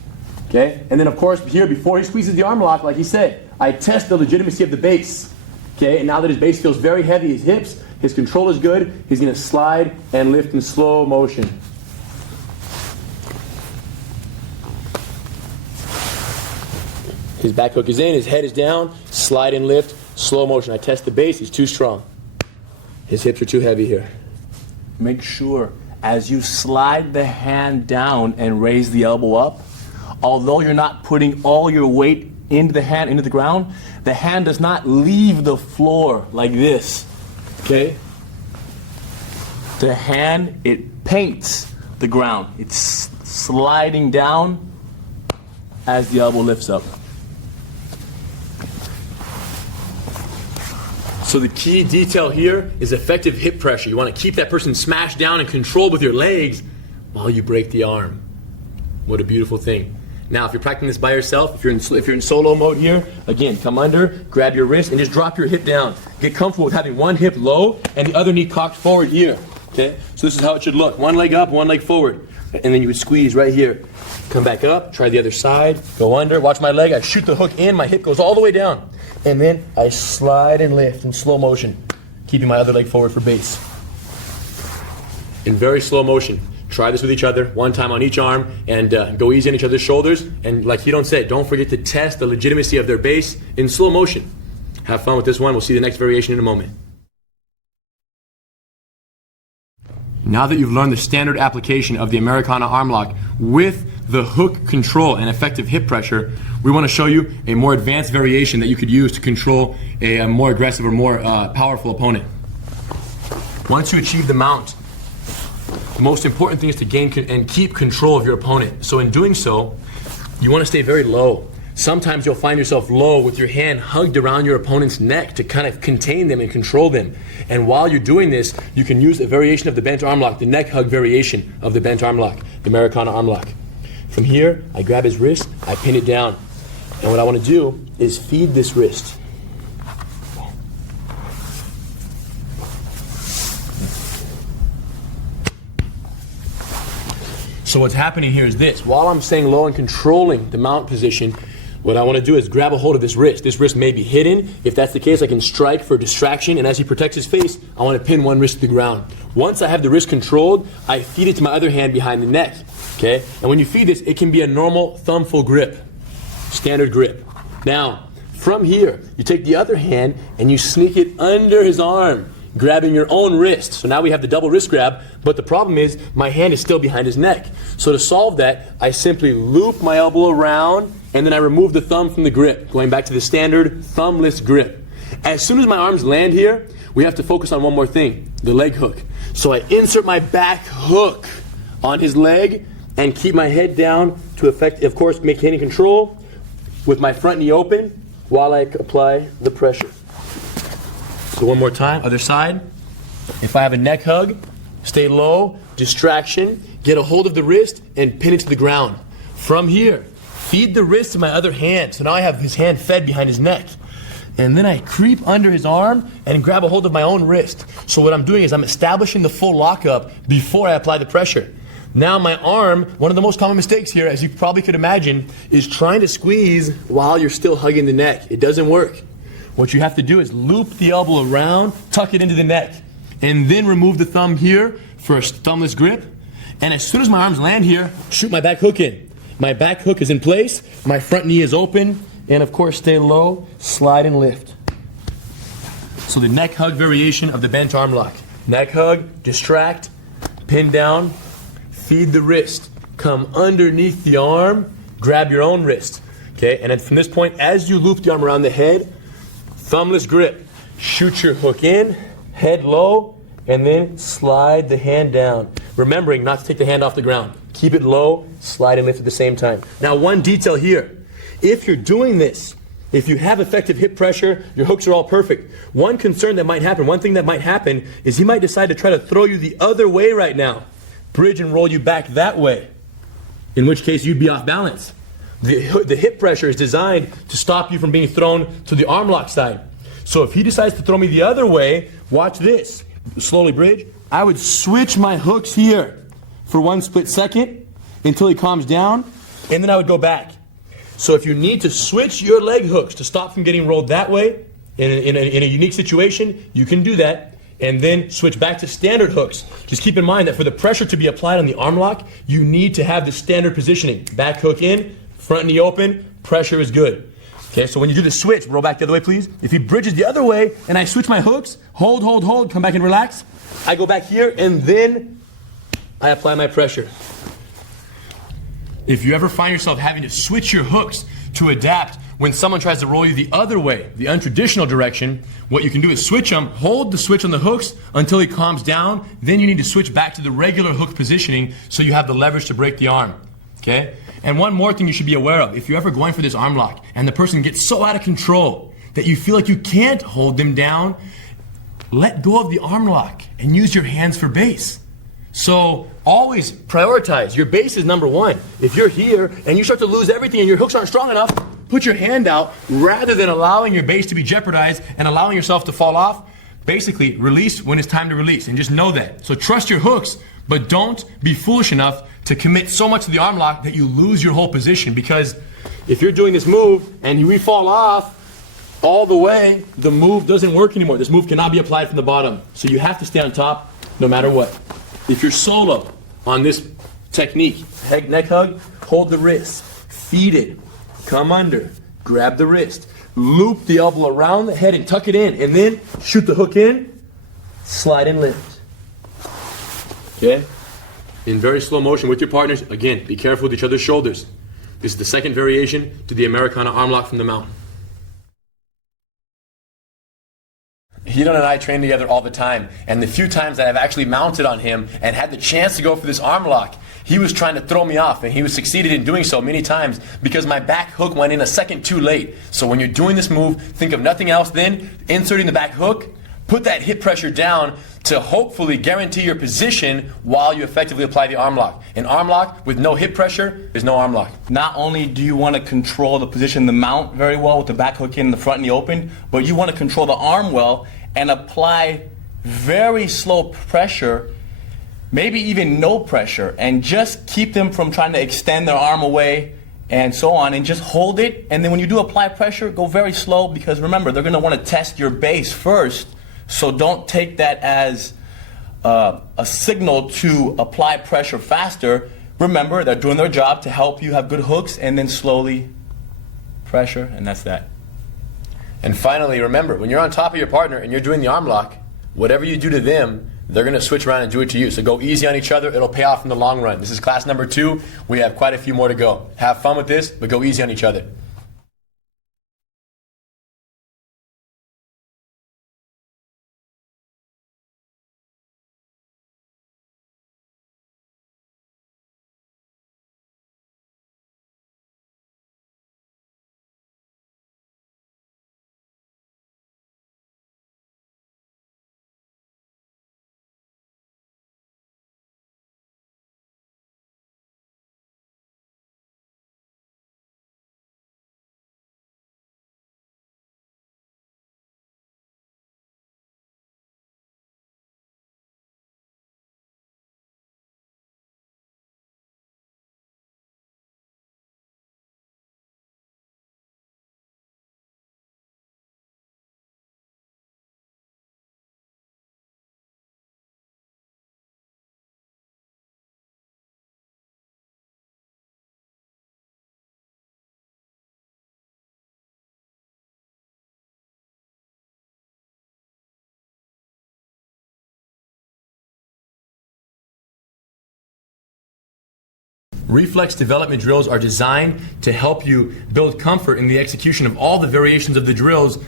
Okay? And then of course here, before he squeezes the arm lock, like he said, I test the legitimacy of the base. Okay? And now that his base feels very heavy, his hips, his control is good, he's going to slide and lift in slow motion. His back hook is in, his head is down, slide and lift, slow motion. I test the base, he's too strong. His hips are too heavy here. Make sure as you slide the hand down and raise the elbow up, although you're not putting all your weight into the hand, into the ground, the hand does not leave the floor like this. Okay? The hand, it paints the ground. It's sliding down as the elbow lifts up. So the key detail here is effective hip pressure. You want to keep that person smashed down and controlled with your legs while you break the arm. What a beautiful thing. Now, if you're practicing this by yourself, if you're in solo mode here, again, come under, grab your wrist, and just drop your hip down. Get comfortable with having one hip low and the other knee cocked forward here. Okay? So this is how it should look. One leg up, one leg forward. And then you would squeeze right here. Come back up, try the other side, go under, watch my leg, I shoot the hook in, my hip goes all the way down. And then I slide and lift in slow motion, keeping my other leg forward for base. In very slow motion. Try this with each other, one time on each arm, and go easy on each other's shoulders. And like Hidon said, don't forget to test the legitimacy of their base in slow motion. Have fun with this one. We'll see the next variation in a moment. Now that you've learned the standard application of the Americana arm lock with the hook control and effective hip pressure, we want to show you a more advanced variation that you could use to control a more aggressive or more powerful opponent. Once you achieve the mount, the most important thing is to gain and keep control of your opponent. So in doing so, you want to stay very low. Sometimes you'll find yourself low with your hand hugged around your opponent's neck to kind of contain them and control them. And while you're doing this, you can use a variation of the bent arm lock, the neck hug variation of the bent arm lock, the Americana arm lock. From here, I grab his wrist, I pin it down. And what I want to do is feed this wrist. So what's happening here is this. While I'm staying low and controlling the mount position, what I want to do is grab a hold of this wrist. This wrist may be hidden. If that's the case, I can strike for distraction. And as he protects his face, I want to pin one wrist to the ground. Once I have the wrist controlled, I feed it to my other hand behind the neck. Okay? And when you feed this, it can be a normal thumb full grip. Standard grip. Now, from here, you take the other hand and you sneak it under his arm, grabbing your own wrist. So now we have the double wrist grab, but the problem is my hand is still behind his neck. So to solve that, I simply loop my elbow around and then I remove the thumb from the grip, going back to the standard thumbless grip. As soon as my arms land here, we have to focus on one more thing, the leg hook. So I insert my back hook on his leg and keep my head down to of course, maintaining control with my front knee open while I apply the pressure. So one more time, other side. If I have a neck hug, stay low, distraction, get a hold of the wrist and pin it to the ground. From here, feed the wrist to my other hand. So now I have his hand fed behind his neck. And then I creep under his arm and grab a hold of my own wrist. So what I'm doing is I'm establishing the full lockup before I apply the pressure. Now my arm, one of the most common mistakes here, as you probably could imagine, is trying to squeeze while you're still hugging the neck. It doesn't work. What you have to do is loop the elbow around, tuck it into the neck, and then remove the thumb here for a thumbless grip. And as soon as my arms land here, shoot my back hook in. My back hook is in place, my front knee is open, and of course stay low, slide and lift. So the neck hug variation of the bent arm lock. Neck hug, distract, pin down, feed the wrist, come underneath the arm, grab your own wrist. Okay, and then from this point, as you loop the arm around the head, thumbless grip, shoot your hook in, head low, and then slide the hand down. Remembering not to take the hand off the ground. Keep it low, slide and lift at the same time. Now one detail here, if you're doing this, if you have effective hip pressure, your hooks are all perfect. One concern that might happen, one thing that might happen is he might decide to try to throw you the other way right now. Bridge and roll you back that way, in which case you'd be off balance. The hip pressure is designed to stop you from being thrown to the arm lock side. So if he decides to throw me the other way, watch this. Slowly bridge. I would switch my hooks here for 1 split second until he calms down, and then I would go back. So if you need to switch your leg hooks to stop from getting rolled that way, in a unique situation, you can do that, and then switch back to standard hooks. Just keep in mind that for the pressure to be applied on the arm lock, you need to have the standard positioning. Back hook in, front knee open, pressure is good. Okay, so when you do the switch, roll back the other way, please. If he bridges the other way and I switch my hooks, hold, hold, hold, come back and relax. I go back here and then I apply my pressure. If you ever find yourself having to switch your hooks to adapt when someone tries to roll you the other way, the untraditional direction, what you can do is switch them, hold the switch on the hooks until he calms down, then you need to switch back to the regular hook positioning so you have the leverage to break the arm. Okay? And one more thing you should be aware of, if you're ever going for this arm lock and the person gets so out of control that you feel like you can't hold them down, let go of the arm lock and use your hands for base. So always prioritize. Your base is number one. If you're here and you start to lose everything and your hooks aren't strong enough, put your hand out rather than allowing your base to be jeopardized and allowing yourself to fall off. Basically, release when it's time to release, and just know that. So trust your hooks, but don't be foolish enough to commit so much to the arm lock that you lose your whole position, because if you're doing this move and we fall off all the way, the move doesn't work anymore. This move cannot be applied from the bottom. So you have to stay on top no matter what. If you're solo on this technique, neck hug, hold the wrist, feed it, come under, grab the wrist, loop the elbow around the head and tuck it in, and then shoot the hook in, slide and lift. Okay? In very slow motion with your partners. Again, be careful with each other's shoulders. This is the second variation to the Americana arm lock from the mount. Hidon and I train together all the time, and the few times that I've actually mounted on him and had the chance to go for this arm lock, he was trying to throw me off, and he was succeeded in doing so many times because my back hook went in a second too late. So when you're doing this move, think of nothing else then, inserting the back hook, put that hip pressure down to hopefully guarantee your position while you effectively apply the arm lock. An arm lock with no hip pressure is no arm lock. Not only do you want to control the position, the mount very well with the back hook in, the front knee open, but you want to control the arm well and apply very slow pressure, maybe even no pressure, and just keep them from trying to extend their arm away and so on, and just hold it. And then when you do apply pressure, go very slow, because remember, they're going to want to test your base first. So don't take that as a signal to apply pressure faster. Remember, they're doing their job to help you have good hooks, and then slowly pressure, and that's that. And finally, remember, when you're on top of your partner and you're doing the arm lock, whatever you do to them, they're going to switch around and do it to you. So go easy on each other. It'll pay off in the long run. This is class number 2. We have quite a few more to go. Have fun with this, but go easy on each other. Reflex development drills are designed to help you build comfort in the execution of all the variations of the drills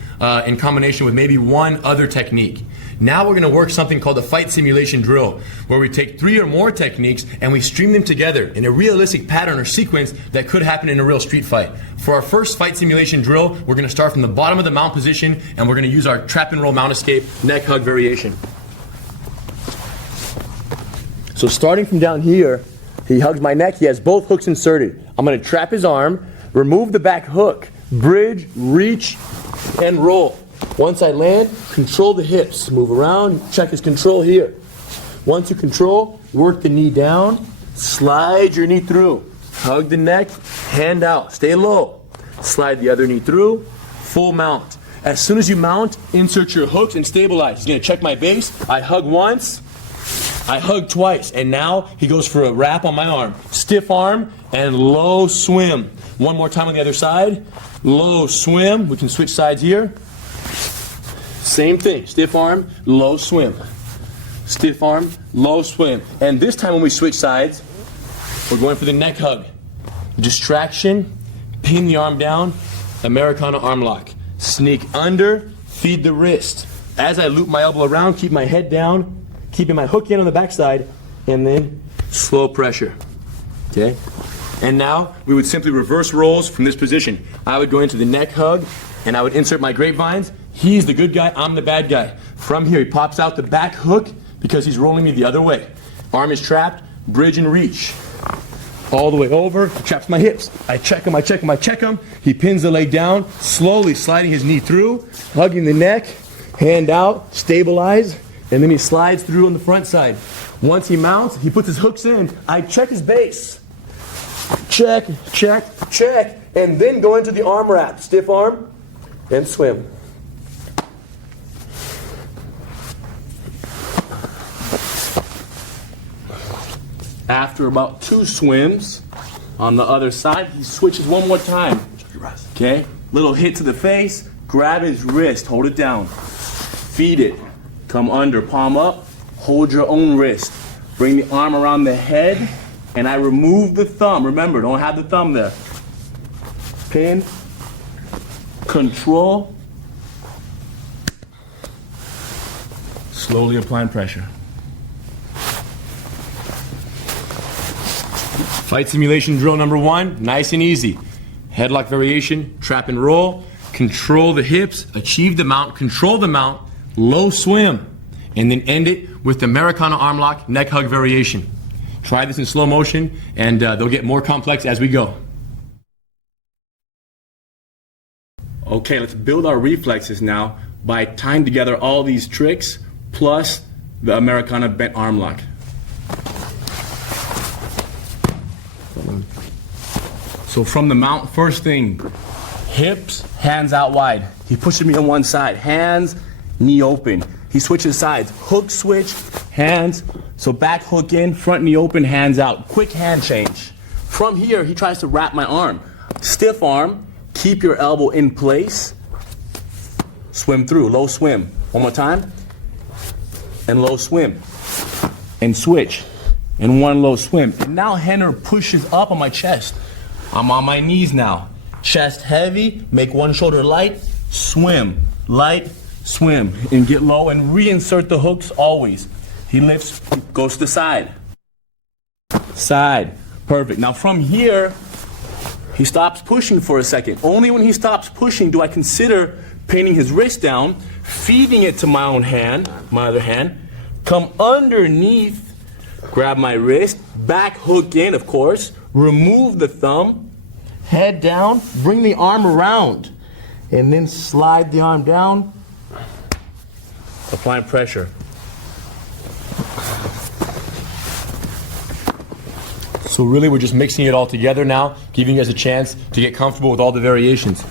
in combination with maybe one other technique. Now we're going to work something called a fight simulation drill, where we take 3 or more techniques and we stream them together in a realistic pattern or sequence that could happen in a real street fight. For our first fight simulation drill, we're going to start from the bottom of the mount position, and we're going to use our trap and roll mount escape neck hug variation. So starting from down here, he hugs my neck, he has both hooks inserted. I'm going to trap his arm, remove the back hook, bridge, reach, and roll. Once I land, control the hips, move around, check his control here. Once you control, work the knee down, slide your knee through. Hug the neck, hand out, stay low. Slide the other knee through, full mount. As soon as you mount, insert your hooks and stabilize. He's going to check my base. I hug once, I hug twice, and now he goes for a wrap on my arm. Stiff arm and low swim. One more time on the other side. Low swim. We can switch sides here. Same thing. Stiff arm, low swim. Stiff arm, low swim. And this time when we switch sides, we're going for the neck hug. Distraction, pin the arm down, Americana arm lock. Sneak under, feed the wrist. As I loop my elbow around, keep my head down, keeping my hook in on the backside, and then slow pressure. Okay? And now we would simply reverse rolls from this position. I would go into the neck hug, and I would insert my grapevines. He's the good guy, I'm the bad guy. From here, he pops out the back hook because he's rolling me the other way. Arm is trapped, bridge and reach. All the way over, he traps my hips. I check him, I check him, I check him. He pins the leg down, slowly sliding his knee through, hugging the neck, hand out, stabilize, and then he slides through on the front side. Once he mounts, he puts his hooks in. I check his base. Check, check, check, and then go into the arm wrap. Stiff arm and swim. After about 2 swims, on the other side, he switches one more time. Okay? Little hit to the face, grab his wrist, hold it down. Feed it. Come under, palm up, hold your own wrist. Bring the arm around the head, and I remove the thumb. Remember, don't have the thumb there. Pin, control, slowly applying pressure. Fight simulation drill number 1, nice and easy. Headlock variation, trap and roll, control the hips, achieve the mount, control the mount, low swim, and then end it with the Americana arm lock, neck hug variation. Try this in slow motion, and they'll get more complex as we go. Okay, let's build our reflexes now by tying together all these tricks plus the Americana bent arm lock. So from the mount, first thing, hips, hands out wide. He pushes me on one side, hands, knee open. He switches sides, hook switch, hands, so back hook in, front knee open, hands out. Quick hand change. From here, he tries to wrap my arm. Stiff arm, keep your elbow in place, swim through, low swim. One more time, and low swim, and switch, and one low swim. And now Henner pushes up on my chest. I'm on my knees now. Chest heavy, make one shoulder light, swim, light, swim, and get low and reinsert the hooks always. He lifts, goes to the side. Side, perfect. Now from here, he stops pushing for a second. Only when he stops pushing do I consider pinning his wrist down, feeding it to my own hand, my other hand, come underneath, grab my wrist, back hook in, of course, remove the thumb, head down, bring the arm around, and then slide the arm down, applying pressure. So really we're just mixing it all together now, giving you guys a chance to get comfortable with all the variations.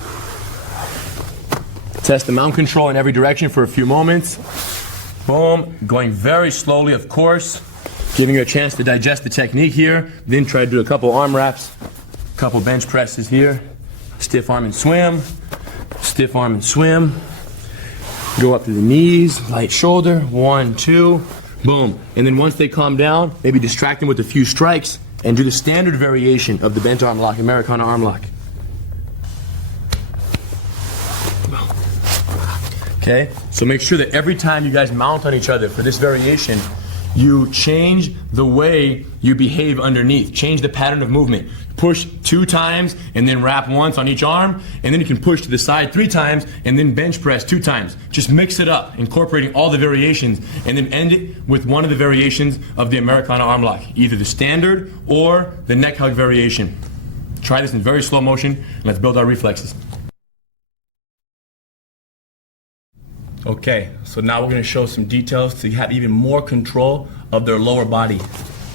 Test the mount control in every direction for a few moments. Boom, going very slowly, of course, giving you a chance to digest the technique here. Then try to do a couple arm wraps, a couple bench presses here. Stiff arm and swim, stiff arm and swim. Go up to the knees, light shoulder, 1, 2, boom. And then once they calm down, maybe distract them with a few strikes, and do the standard variation of the bent arm lock, Americana arm lock. Okay, so make sure that every time you guys mount on each other for this variation, you change the way you behave underneath. Change the pattern of movement. Push 2 times and then wrap once on each arm, and then you can push to the side 3 times and then bench press 2 times. Just mix it up, incorporating all the variations, and then end it with one of the variations of the Americana arm lock, either the standard or the neck hug variation. Try this in very slow motion, and let's build our reflexes. Okay, so now we're gonna show some details to have even more control of their lower body.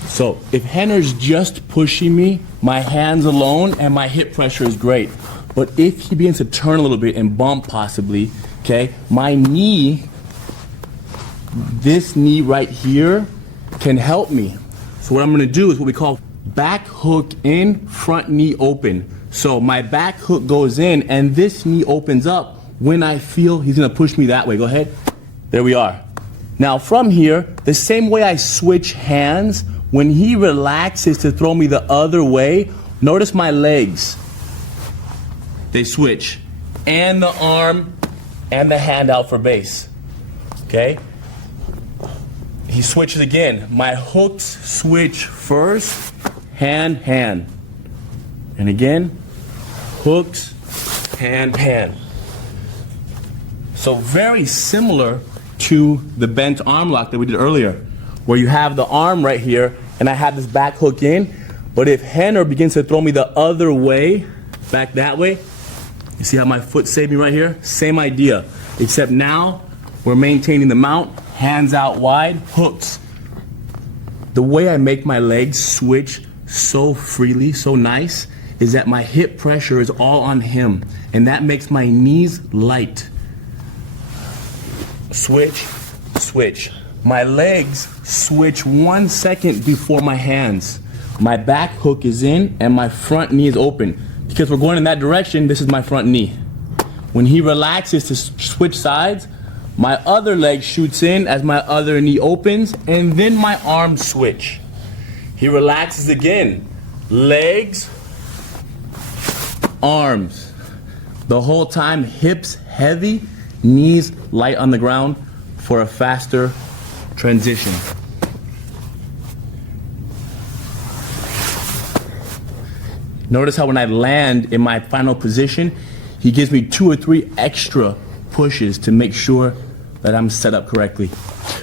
So if Henner's just pushing me, my hands alone and my hip pressure is great. But if he begins to turn a little bit and bump possibly, okay, my knee, this knee right here can help me. So what I'm gonna do is what we call back hook in, front knee open. So my back hook goes in and this knee opens up when I feel he's gonna push me that way. Go ahead. There we are. Now from here, the same way I switch hands, when he relaxes to throw me the other way, notice my legs. They switch. And the arm and the hand out for base. Okay? He switches again. My hooks switch first, hand, hand. And again, hooks, hand, hand. So very similar to the bent arm lock that we did earlier, where you have the arm right here and I have this back hook in, but if Henner begins to throw me the other way, back that way, you see how my foot saved me right here? Same idea, except now we're maintaining the mount, hands out wide, hooks. The way I make my legs switch so freely, so nice, is that my hip pressure is all on him, and that makes my knees light. Switch, switch. My legs switch 1 second before my hands. My back hook is in and my front knee is open. Because we're going in that direction, this is my front knee. When he relaxes to switch sides, my other leg shoots in as my other knee opens, and then my arms switch. He relaxes again. Legs, arms. The whole time, hips heavy, knees light on the ground for a faster transition. Notice how when I land in my final position, he gives me 2 or 3 extra pushes to make sure that I'm set up correctly.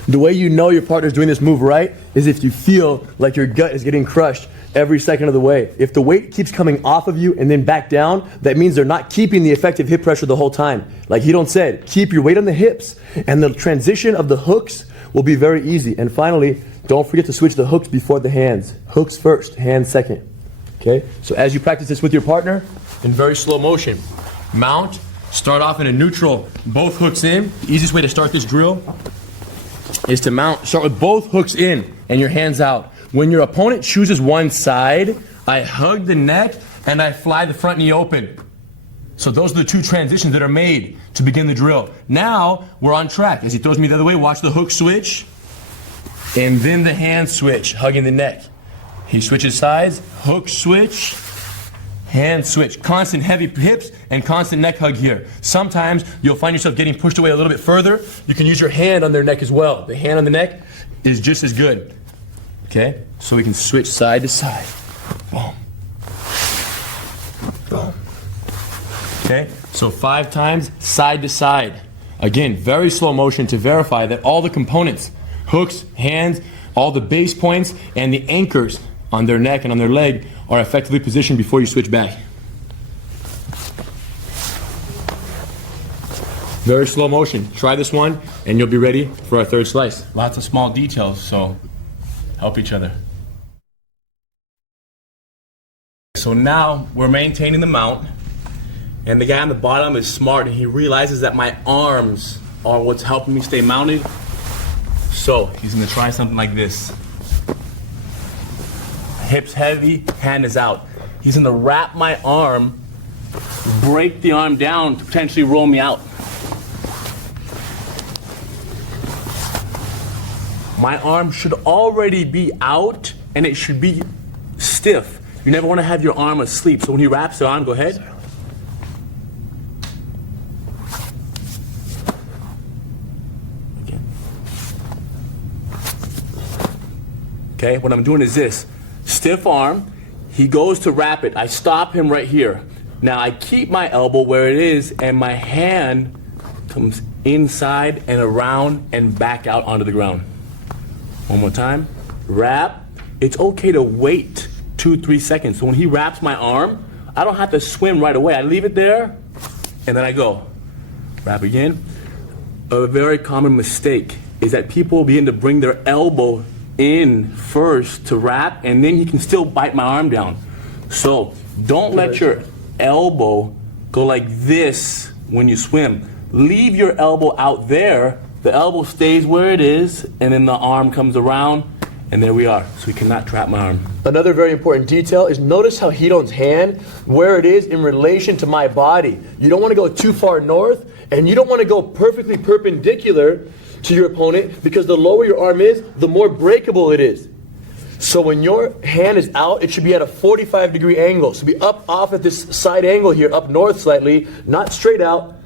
The way you know your partner's doing this move right is if you feel like your gut is getting crushed every second of the way. If the weight keeps coming off of you and then back down, that means they're not keeping the effective hip pressure the whole time. Like Hidon said, keep your weight on the hips, and the transition of the hooks will be very easy. And finally, don't forget to switch the hooks before the hands. Hooks first, hands second. Okay? So as you practice this with your partner, in very slow motion, mount, start off in a neutral, both hooks in. The easiest way to start this drill is to mount, start with both hooks in and your hands out. When your opponent chooses one side, I hug the neck and I fly the front knee open. So those are the 2 transitions that are made to begin the drill. Now we're on track. As he throws me the other way, watch the hook switch and then the hand switch, hugging the neck. He switches sides, hook switch, hand switch. Constant heavy hips and constant neck hug here. Sometimes you'll find yourself getting pushed away a little bit further. You can use your hand on their neck as well. The hand on the neck is just as good. Okay? So we can switch side to side. Boom. Boom. Okay? So 5 times side to side. Again, very slow motion to verify that all the components, hooks, hands, all the base points, and the anchors on their neck and on their leg are effectively positioned before you switch back. Very slow motion. Try this one and you'll be ready for our 3rd slice. Lots of small details, so help each other. So now we're maintaining the mount, and the guy on the bottom is smart and he realizes that my arms are what's helping me stay mounted. So he's gonna try something like this. Hips heavy, hand is out. He's gonna wrap my arm, break the arm down to potentially roll me out. My arm should already be out and it should be stiff. You never want to have your arm asleep. So when he wraps it on, go ahead. Again. Okay, what I'm doing is this. Stiff arm, he goes to wrap it. I stop him right here. Now I keep my elbow where it is and my hand comes inside and around and back out onto the ground. One more time. Wrap. It's okay to wait 2-3 seconds. So when he wraps my arm, I don't have to swim right away. I leave it there and then I go. Wrap again. A very common mistake is that people begin to bring their elbow in first to wrap and then he can still bite my arm down. So don't let your elbow go like this when you swim. Leave your elbow out there. The elbow stays where it is and then the arm comes around and there we are. So he cannot trap my arm. Another very important detail is notice how Hidon's hand, where it is in relation to my body. You don't want to go too far north and you don't want to go perfectly perpendicular to your opponent because the lower your arm is, the more breakable it is. So when your hand is out, it should be at a 45-degree angle. So be up off at this side angle here, up north slightly, not straight out,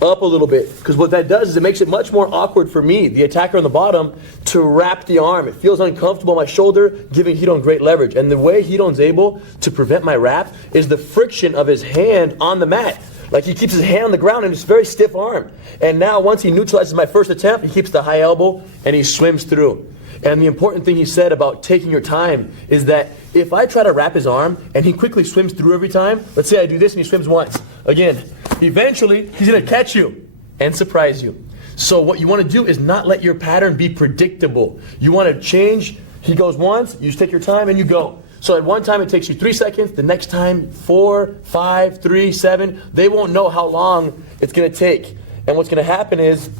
up a little bit. Because what that does is it makes it much more awkward for me, the attacker on the bottom, to wrap the arm. It feels uncomfortable on my shoulder, giving Hidon great leverage. And the way Hidon's able to prevent my wrap is the friction of his hand on the mat. Like he keeps his hand on the ground and it's a very stiff arm. And now once he neutralizes my first attempt, he keeps the high elbow and he swims through. And the important thing he said about taking your time is that if I try to wrap his arm and he quickly swims through every time, let's say I do this and he swims once. Again, eventually he's going to catch you and surprise you. So what you want to do is not let your pattern be predictable. You want to change. He goes once, you just take your time and you go. So at one time it takes you 3 seconds, the next time 4, 5, 3, 7. They won't know how long it's going to take. And what's going to happen is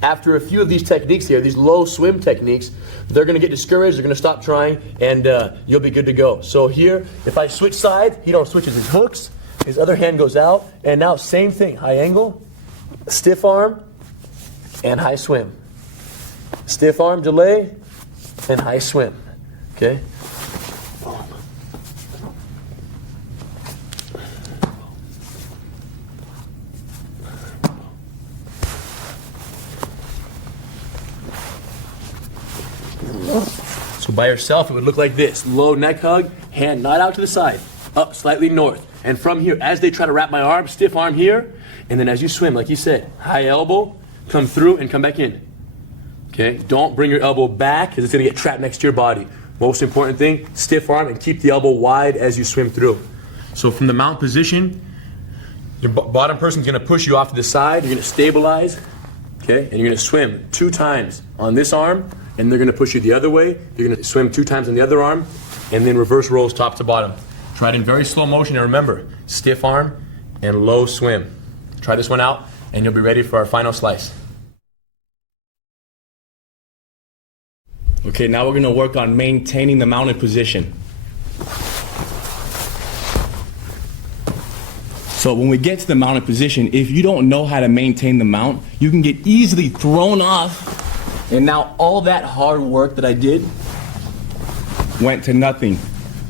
after a few of these techniques here, these low swim techniques, they're going to get discouraged, they're going to stop trying, and you'll be good to go. So here, if I switch sides, he don't switches his hooks, his other hand goes out, and now same thing, high angle, stiff arm, and high swim. Stiff arm delay, and high swim. Okay? So by yourself, it would look like this. Low neck hug, hand not out to the side, up slightly north. And from here, as they try to wrap my arm, stiff arm here, and then as you swim, like you said, high elbow, come through and come back in. Okay, don't bring your elbow back because it's going to get trapped next to your body. Most important thing, stiff arm and keep the elbow wide as you swim through. So from the mount position, your bottom person's going to push you off to the side, you're going to stabilize, okay, and you're going to swim 2 times on this arm, and they're going to push you the other way. You're going to swim 2 times on the other arm, and then reverse rolls top to bottom. Try it in very slow motion, and remember, stiff arm and low swim. Try this one out, and you'll be ready for our final slice. Okay, now we're going to work on maintaining the mounted position. So when we get to the mounted position, if you don't know how to maintain the mount, you can get easily thrown off. And now all that hard work that I did went to nothing.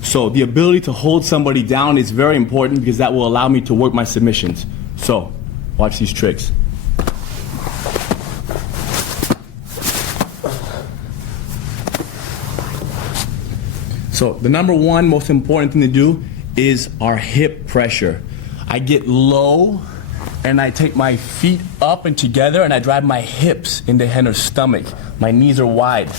So the ability to hold somebody down is very important because that will allow me to work my submissions. So watch these tricks. So the number one most important thing to do is our hip pressure. I get low and I take my feet up and together and I drive my hips into Henner's stomach. My knees are wide,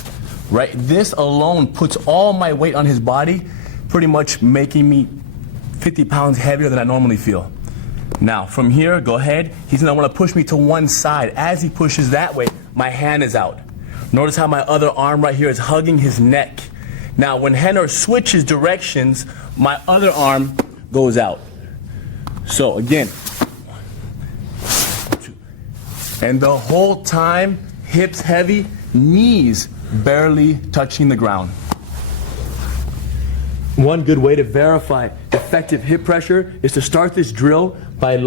right? This alone puts all my weight on his body, pretty much making me 50 pounds heavier than I normally feel. Now, from here, go ahead. He's gonna wanna push me to one side. As he pushes that way, my hand is out. Notice how my other arm right here is hugging his neck. Now, when Henner switches directions, my other arm goes out. So again, 1, 2. And the whole time, hips heavy, knees barely touching the ground. One good way to verify effective hip pressure is to start this drill by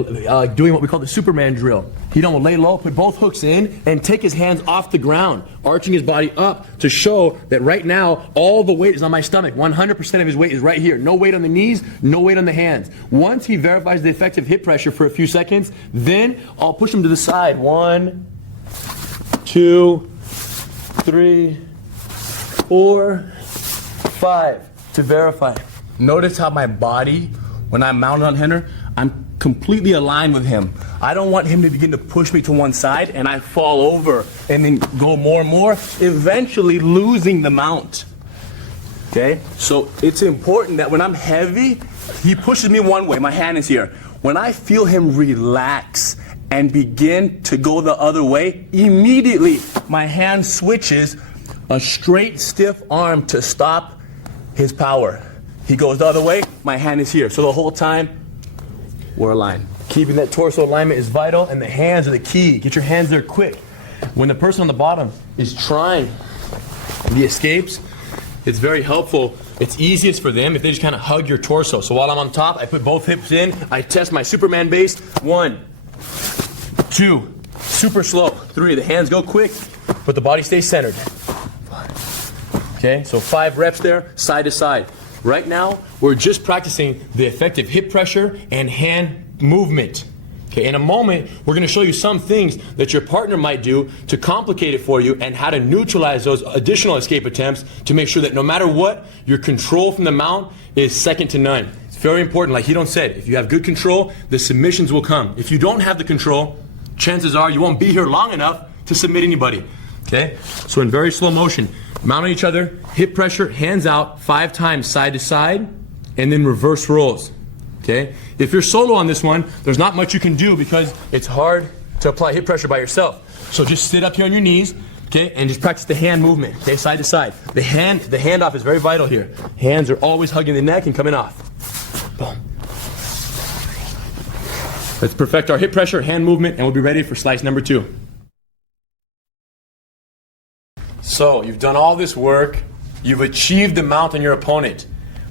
doing what we call the Superman drill. He will lay low, put both hooks in, and take his hands off the ground, arching his body up to show that right now all the weight is on my stomach. 100% of his weight is right here. No weight on the knees, no weight on the hands. Once he verifies the effective hip pressure for a few seconds, then I'll push him to the side. 1, 2, 3, 4, 5 to verify. Notice how my body, when I'm mounted on Henner, I'm completely aligned with him. I don't want him to begin to push me to one side and I fall over and then go more and more, eventually losing the mount. Okay? So it's important that when I'm heavy, he pushes me one way, my hand is here. When I feel him relax and begin to go the other way, immediately my hand switches a straight, stiff arm to stop his power. He goes the other way, my hand is here. So the whole time, we're aligned. Keeping that torso alignment is vital, and the hands are the key. Get your hands there quick. When the person on the bottom is trying the escapes, it's very helpful. It's easiest for them if they just kind of hug your torso. So while I'm on top, I put both hips in, I test my Superman base. 1, 2, super slow. 3, the hands go quick, but the body stays centered. Okay, so 5 reps there, side to side. Right now, we're just practicing the effective hip pressure and hand movement. Okay, in a moment, we're going to show you some things that your partner might do to complicate it for you and how to neutralize those additional escape attempts to make sure that no matter what, your control from the mount is second to none. It's very important, like Hidon said, if you have good control, the submissions will come. If you don't have the control, chances are you won't be here long enough to submit anybody. Okay, so in very slow motion, mount on each other, hip pressure, hands out 5 times side to side, and then reverse rolls. Okay? If you're solo on this one, there's not much you can do because it's hard to apply hip pressure by yourself. So just sit up here on your knees, okay, and just practice the hand movement, okay, side to side. The handoff is very vital here. Hands are always hugging the neck and coming off. Boom. Let's perfect our hip pressure, hand movement, and we'll be ready for slice number 2. So, you've done all this work, you've achieved the mount on your opponent,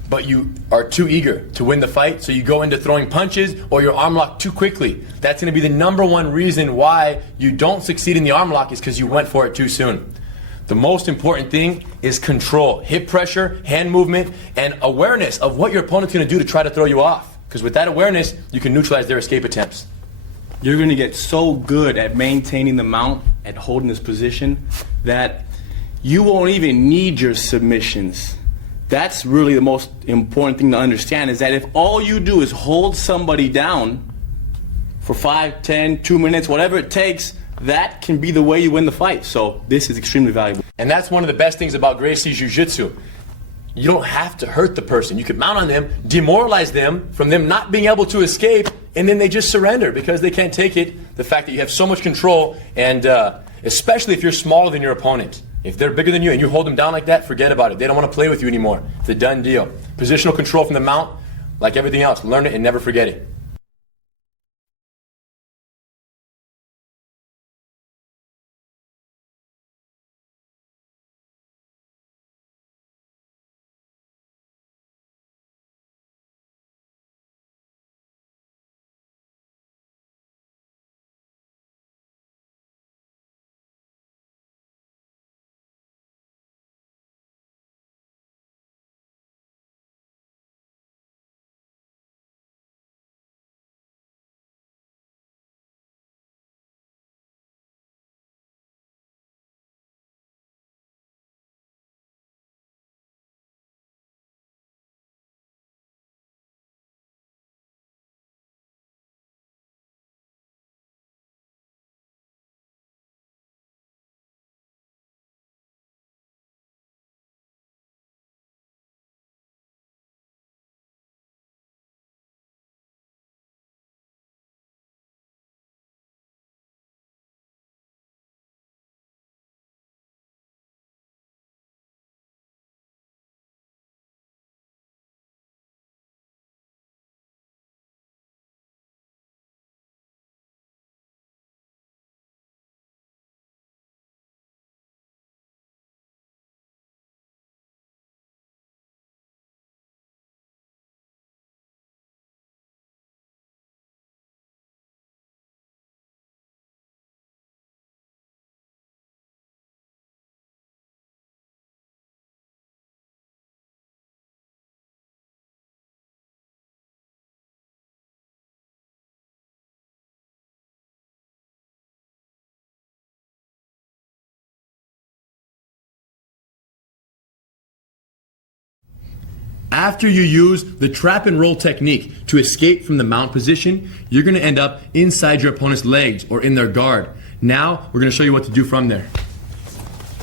but you are too eager to win the fight, so you go into throwing punches or your arm lock too quickly. That's going to be the number one reason why you don't succeed in the arm lock is because you went for it too soon. The most important thing is control, hip pressure, hand movement, and awareness of what your opponent's going to do to try to throw you off. Because with that awareness, you can neutralize their escape attempts. You're going to get so good at maintaining the mount, at holding this position, that you won't even need your submissions. That's really the most important thing to understand, is that if all you do is hold somebody down for 5, 10, 2 minutes, whatever it takes, that can be the way you win the fight. So this is extremely valuable. And that's one of the best things about Gracie Jiu-Jitsu. You don't have to hurt the person. You can mount on them, demoralize them from them not being able to escape, and then they just surrender because they can't take it. The fact that you have so much control, and especially if you're smaller than your opponent. If they're bigger than you and you hold them down like that, forget about it. They don't want to play with you anymore. It's a done deal. Positional control from the mount, like everything else, learn it and never forget it. After you use the trap and roll technique to escape from the mount position, you're going to end up inside your opponent's legs or in their guard. Now, we're going to show you what to do from there.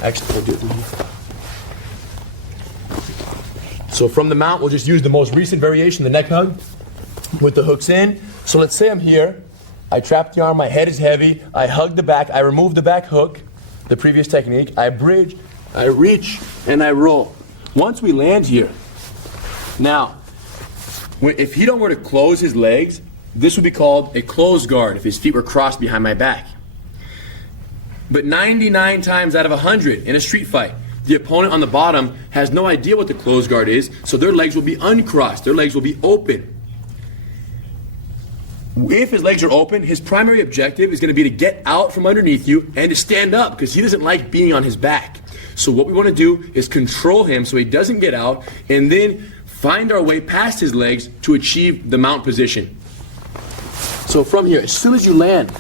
Actually, we'll do it from here. So from the mount, we'll just use the most recent variation, the neck hug, with the hooks in. So let's say I'm here, I trap the arm, my head is heavy, I hug the back, I remove the back hook, the previous technique, I bridge, I reach, and I roll. Once we land here, now, if he don't were to close his legs, this would be called a closed guard if his feet were crossed behind my back. But 99 times out of 100 in a street fight, the opponent on the bottom has no idea what the closed guard is, so their legs will be uncrossed, their legs will be open. If his legs are open, his primary objective is going to be to get out from underneath you and to stand up because he doesn't like being on his back. So what we want to do is control him so he doesn't get out and then find our way past his legs to achieve the mount position. So from here, as soon as you land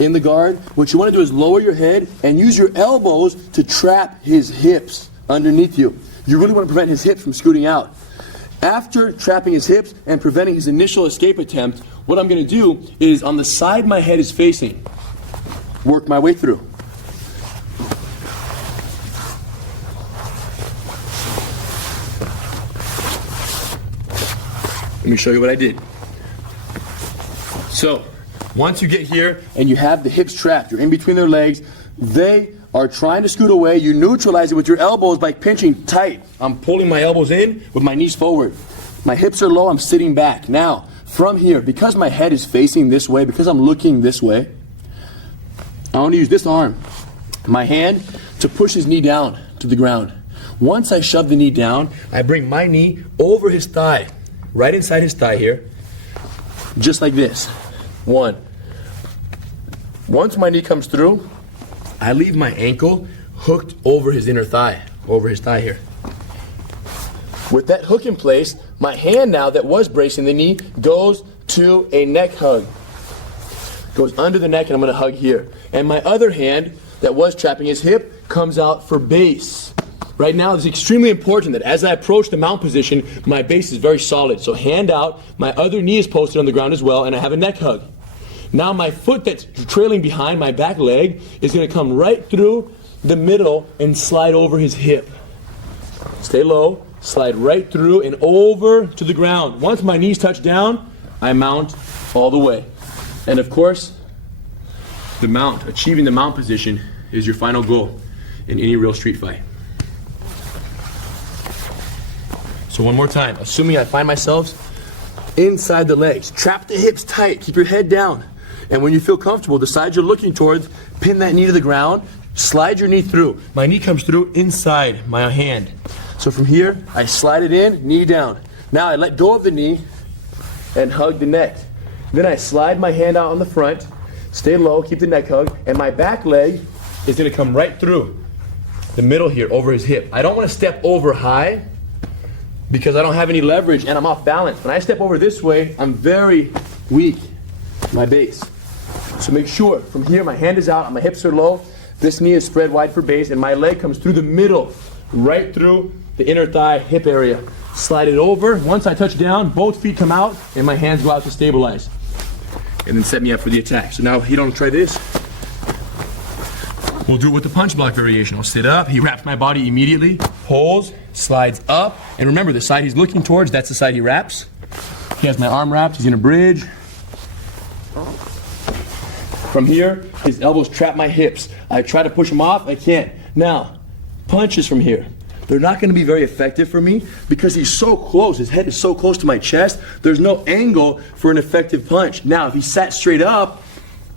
in the guard, what you want to do is lower your head and use your elbows to trap his hips underneath you. You really want to prevent his hips from scooting out. After trapping his hips and preventing his initial escape attempt, what I'm going to do is on the side my head is facing, work my way through. Let me show you what I did. So, once you get here and you have the hips trapped, you're in between their legs, they are trying to scoot away, you neutralize it with your elbows by pinching tight. I'm pulling my elbows in with my knees forward. My hips are low, I'm sitting back. Now, from here, because my head is facing this way, because I'm looking this way, I want to use this arm, my hand, to push his knee down to the ground. Once I shove the knee down, I bring my knee over his thigh, right inside his thigh here, just like this. One. Once my knee comes through, I leave my ankle hooked over his inner thigh, over his thigh here. With that hook in place, my hand now that was bracing the knee goes to a neck hug. Goes under the neck and I'm going to hug here. And my other hand that was trapping his hip comes out for base. Right now, it's extremely important that as I approach the mount position, my base is very solid. So hand out, my other knee is posted on the ground as well, and I have a neck hug. Now my foot that's trailing behind my back leg is going to come right through the middle and slide over his hip. Stay low, slide right through and over to the ground. Once my knees touch down, I mount all the way. And of course, the mount, achieving the mount position is your final goal in any real street fight. So one more time, assuming I find myself inside the legs, trap the hips tight, keep your head down. And when you feel comfortable, the side you're looking towards, pin that knee to the ground, slide your knee through. My knee comes through inside my hand. So from here, I slide it in, knee down. Now I let go of the knee and hug the neck. Then I slide my hand out on the front, stay low, keep the neck hug, and my back leg is going to come right through the middle here, over his hip. I don't want to step over high because I don't have any leverage and I'm off balance. When I step over this way, I'm very weak, my base. So make sure, from here my hand is out, my hips are low, this knee is spread wide for base, and my leg comes through the middle, right through the inner thigh, hip area. Slide it over. Once I touch down, both feet come out, and my hands go out to stabilize. And then set me up for the attack. So now he don't try this. We'll do it with the punch block variation. I'll sit up, he wraps my body immediately, pulls, slides up, and remember the side he's looking towards, that's the side he wraps. He has my arm wrapped, he's gonna bridge. From here, his elbows trap my hips. I try to push him off, I can't. Now, punches from here. They're not gonna be very effective for me because he's so close, his head is so close to my chest, there's no angle for an effective punch. Now, if he sat straight up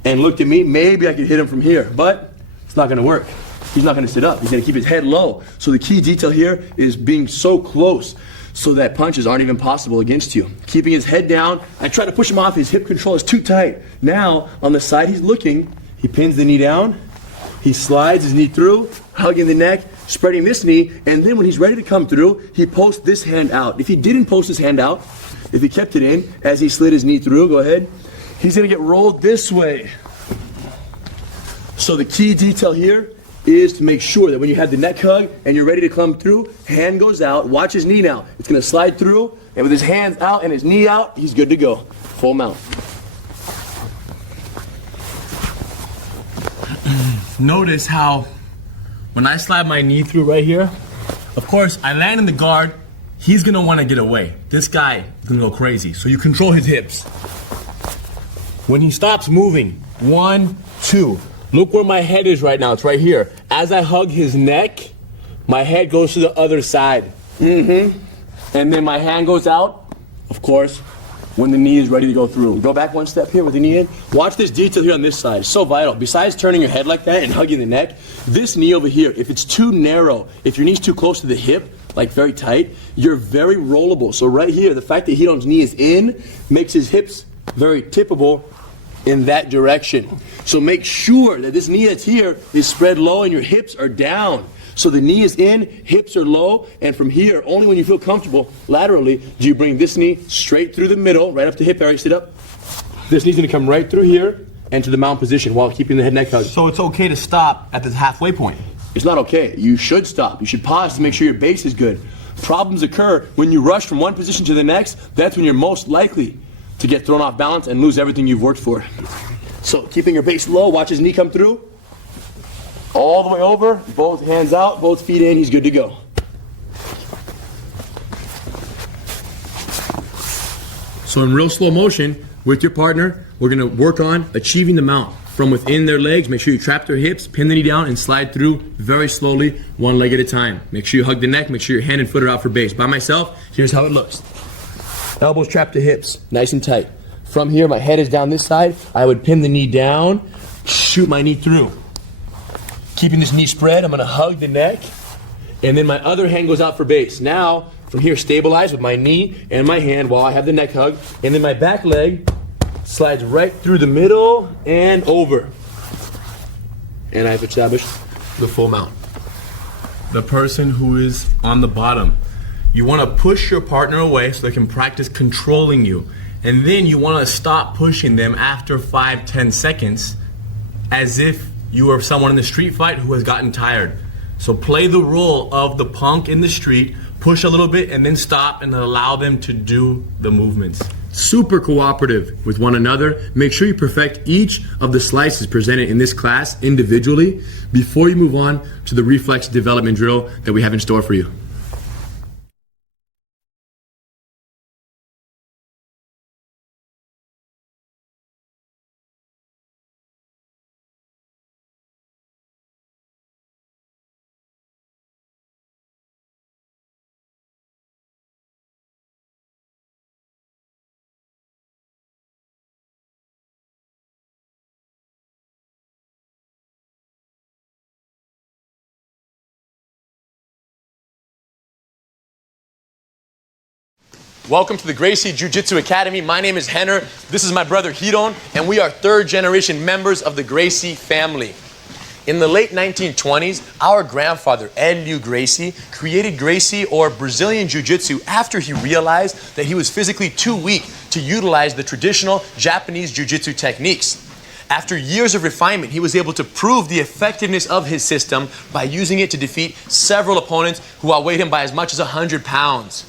and looked at me, maybe I could hit him from here, but it's not gonna work. He's not gonna sit up, he's gonna keep his head low. So the key detail here is being so close so that punches aren't even possible against you. Keeping his head down, I try to push him off, his hip control is too tight. Now, on the side he's looking, he pins the knee down, he slides his knee through, hugging the neck, spreading this knee, and then when he's ready to come through, he posts this hand out. If he didn't post his hand out, if he kept it in, as he slid his knee through, go ahead, he's gonna get rolled this way. So the key detail here is to make sure that when you have the neck hug and you're ready to come through, hand goes out, watch his knee now. It's gonna slide through, and with his hands out and his knee out, he's good to go. Full mount. Notice how when I slide my knee through right here, of course, I land in the guard, he's gonna wanna get away. This guy is gonna go crazy. So you control his hips. When he stops moving, 1, 2. Look where my head is right now, it's right here. As I hug his neck, my head goes to the other side. And then my hand goes out, of course, when the knee is ready to go through. Go back one step here with the knee in. Watch this detail here on this side, so vital. Besides turning your head like that and hugging the neck, this knee over here, if it's too narrow, if your knee's too close to the hip, like very tight, you're very rollable. So right here, the fact that Hidon's knee is in makes his hips very tippable in that direction. So make sure that this knee that's here is spread low and your hips are down. So the knee is in, hips are low, and from here, only when you feel comfortable laterally do you bring this knee straight through the middle, right up to hip area, sit up. This knee's gonna come right through here and to the mount position while keeping the head neck hug. So it's okay to stop at this halfway point. It's not okay. You should stop. You should pause to make sure your base is good. Problems occur when you rush from one position to the next. That's when you're most likely to get thrown off balance and lose everything you've worked for. So keeping your base low, watch his knee come through. All the way over, both hands out, both feet in, he's good to go. So in real slow motion, with your partner, we're gonna work on achieving the mount from within their legs. Make sure you trap their hips, pin the knee down, and slide through very slowly, one leg at a time. Make sure you hug the neck, make sure your hand and foot are out for base. By myself, here's how it looks. Elbows trap to hips, nice and tight. From here, my head is down this side. I would pin the knee down, shoot my knee through. Keeping this knee spread, I'm gonna hug the neck, and then my other hand goes out for base. Now, from here, stabilize with my knee and my hand while I have the neck hug, and then my back leg slides right through the middle and over. And I've established the full mount. The person who is on the bottom, you wanna push your partner away so they can practice controlling you. And then you wanna stop pushing them after 5-10 seconds as if you are someone in the street fight who has gotten tired. So play the role of the punk in the street, push a little bit and then stop and allow them to do the movements. Super cooperative with one another. Make sure you perfect each of the slices presented in this class individually before you move on to the reflex development drill that we have in store for you. Welcome to the Gracie Jiu-Jitsu Academy. My name is Henner. This is my brother Hidon, and we are third-generation members of the Gracie family. In the late 1920s, our grandfather, Eliu Gracie, created Gracie, or Brazilian Jiu-Jitsu, after he realized that he was physically too weak to utilize the traditional Japanese Jiu-Jitsu techniques. After years of refinement, he was able to prove the effectiveness of his system by using it to defeat several opponents who outweighed him by as much as 100 pounds.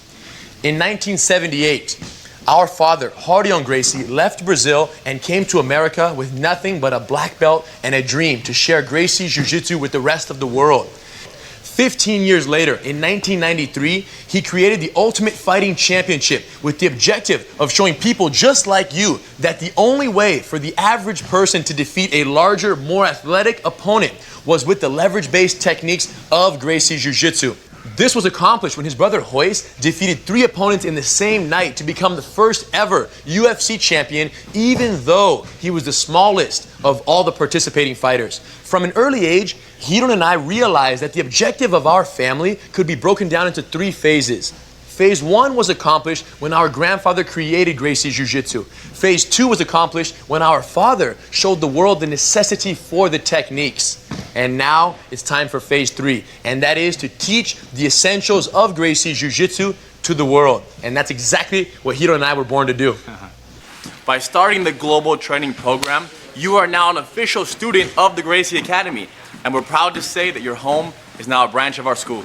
In 1978, our father, Hidon Gracie, left Brazil and came to America with nothing but a black belt and a dream to share Gracie Jiu-Jitsu with the rest of the world. 15 years later, in 1993, he created the Ultimate Fighting Championship with the objective of showing people just like you that the only way for the average person to defeat a larger, more athletic opponent was with the leverage-based techniques of Gracie Jiu-Jitsu. This was accomplished when his brother Royce defeated 3 opponents in the same night to become the first ever UFC champion, even though he was the smallest of all the participating fighters. From an early age, Hidon and I realized that the objective of our family could be broken down into 3 phases. Phase 1 was accomplished when our grandfather created Gracie Jiu-Jitsu. Phase 2 was accomplished when our father showed the world the necessity for the techniques. And now it's time for phase 3, and that is to teach the essentials of Gracie Jiu-Jitsu to the world. And that's exactly what Hidon and I were born to do. By starting the global training program, you are now an official student of the Gracie Academy. and we're proud to say that your home is now a branch of our school.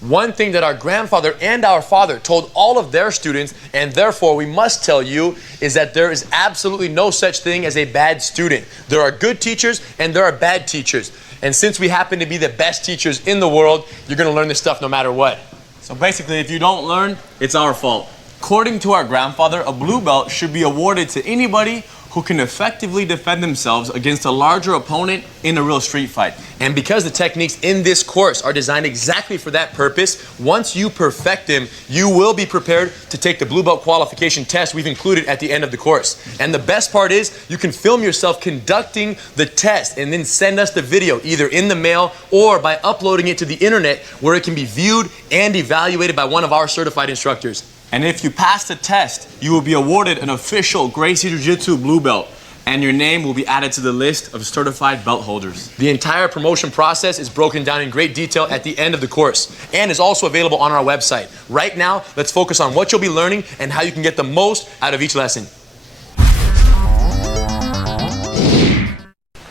One thing that our grandfather and our father told all of their students, and therefore we must tell you, is that there is absolutely no such thing as a bad student. There are good teachers and there are bad teachers. And since we happen to be the best teachers in the world, you're going to learn this stuff no matter what. So basically, if you don't learn, it's our fault. According to our grandfather, a blue belt should be awarded to anybody who can effectively defend themselves against a larger opponent in a real street fight. And because the techniques in this course are designed exactly for that purpose, once you perfect them, you will be prepared to take the blue belt qualification test we've included at the end of the course. And the best part is you can film yourself conducting the test and then send us the video either in the mail or by uploading it to the internet where it can be viewed and evaluated by one of our certified instructors. And if you pass the test, you will be awarded an official Gracie Jiu-Jitsu blue belt, and your name will be added to the list of certified belt holders. The entire promotion process is broken down in great detail at the end of the course and is also available on our website. Right now, let's focus on what you'll be learning and how you can get the most out of each lesson.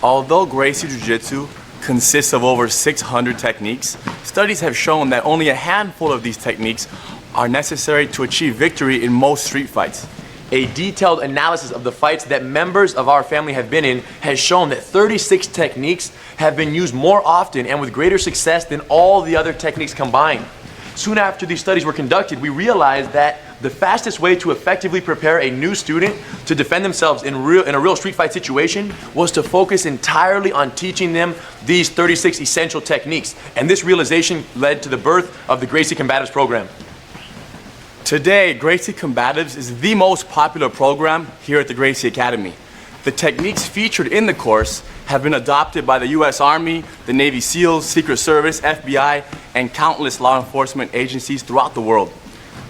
Although Gracie Jiu-Jitsu consists of over 600 techniques, studies have shown that only a handful of these techniques are necessary to achieve victory in most street fights. A detailed analysis of the fights that members of our family have been in has shown that 36 techniques have been used more often and with greater success than all the other techniques combined. Soon after these studies were conducted, we realized that the fastest way to effectively prepare a new student to defend themselves in a real street fight situation was to focus entirely on teaching them these 36 essential techniques. And this realization led to the birth of the Gracie Combatives program. Today, Gracie Combatives is the most popular program here at the Gracie Academy. The techniques featured in the course have been adopted by the U.S. Army, the Navy SEALs, Secret Service, FBI, and countless law enforcement agencies throughout the world.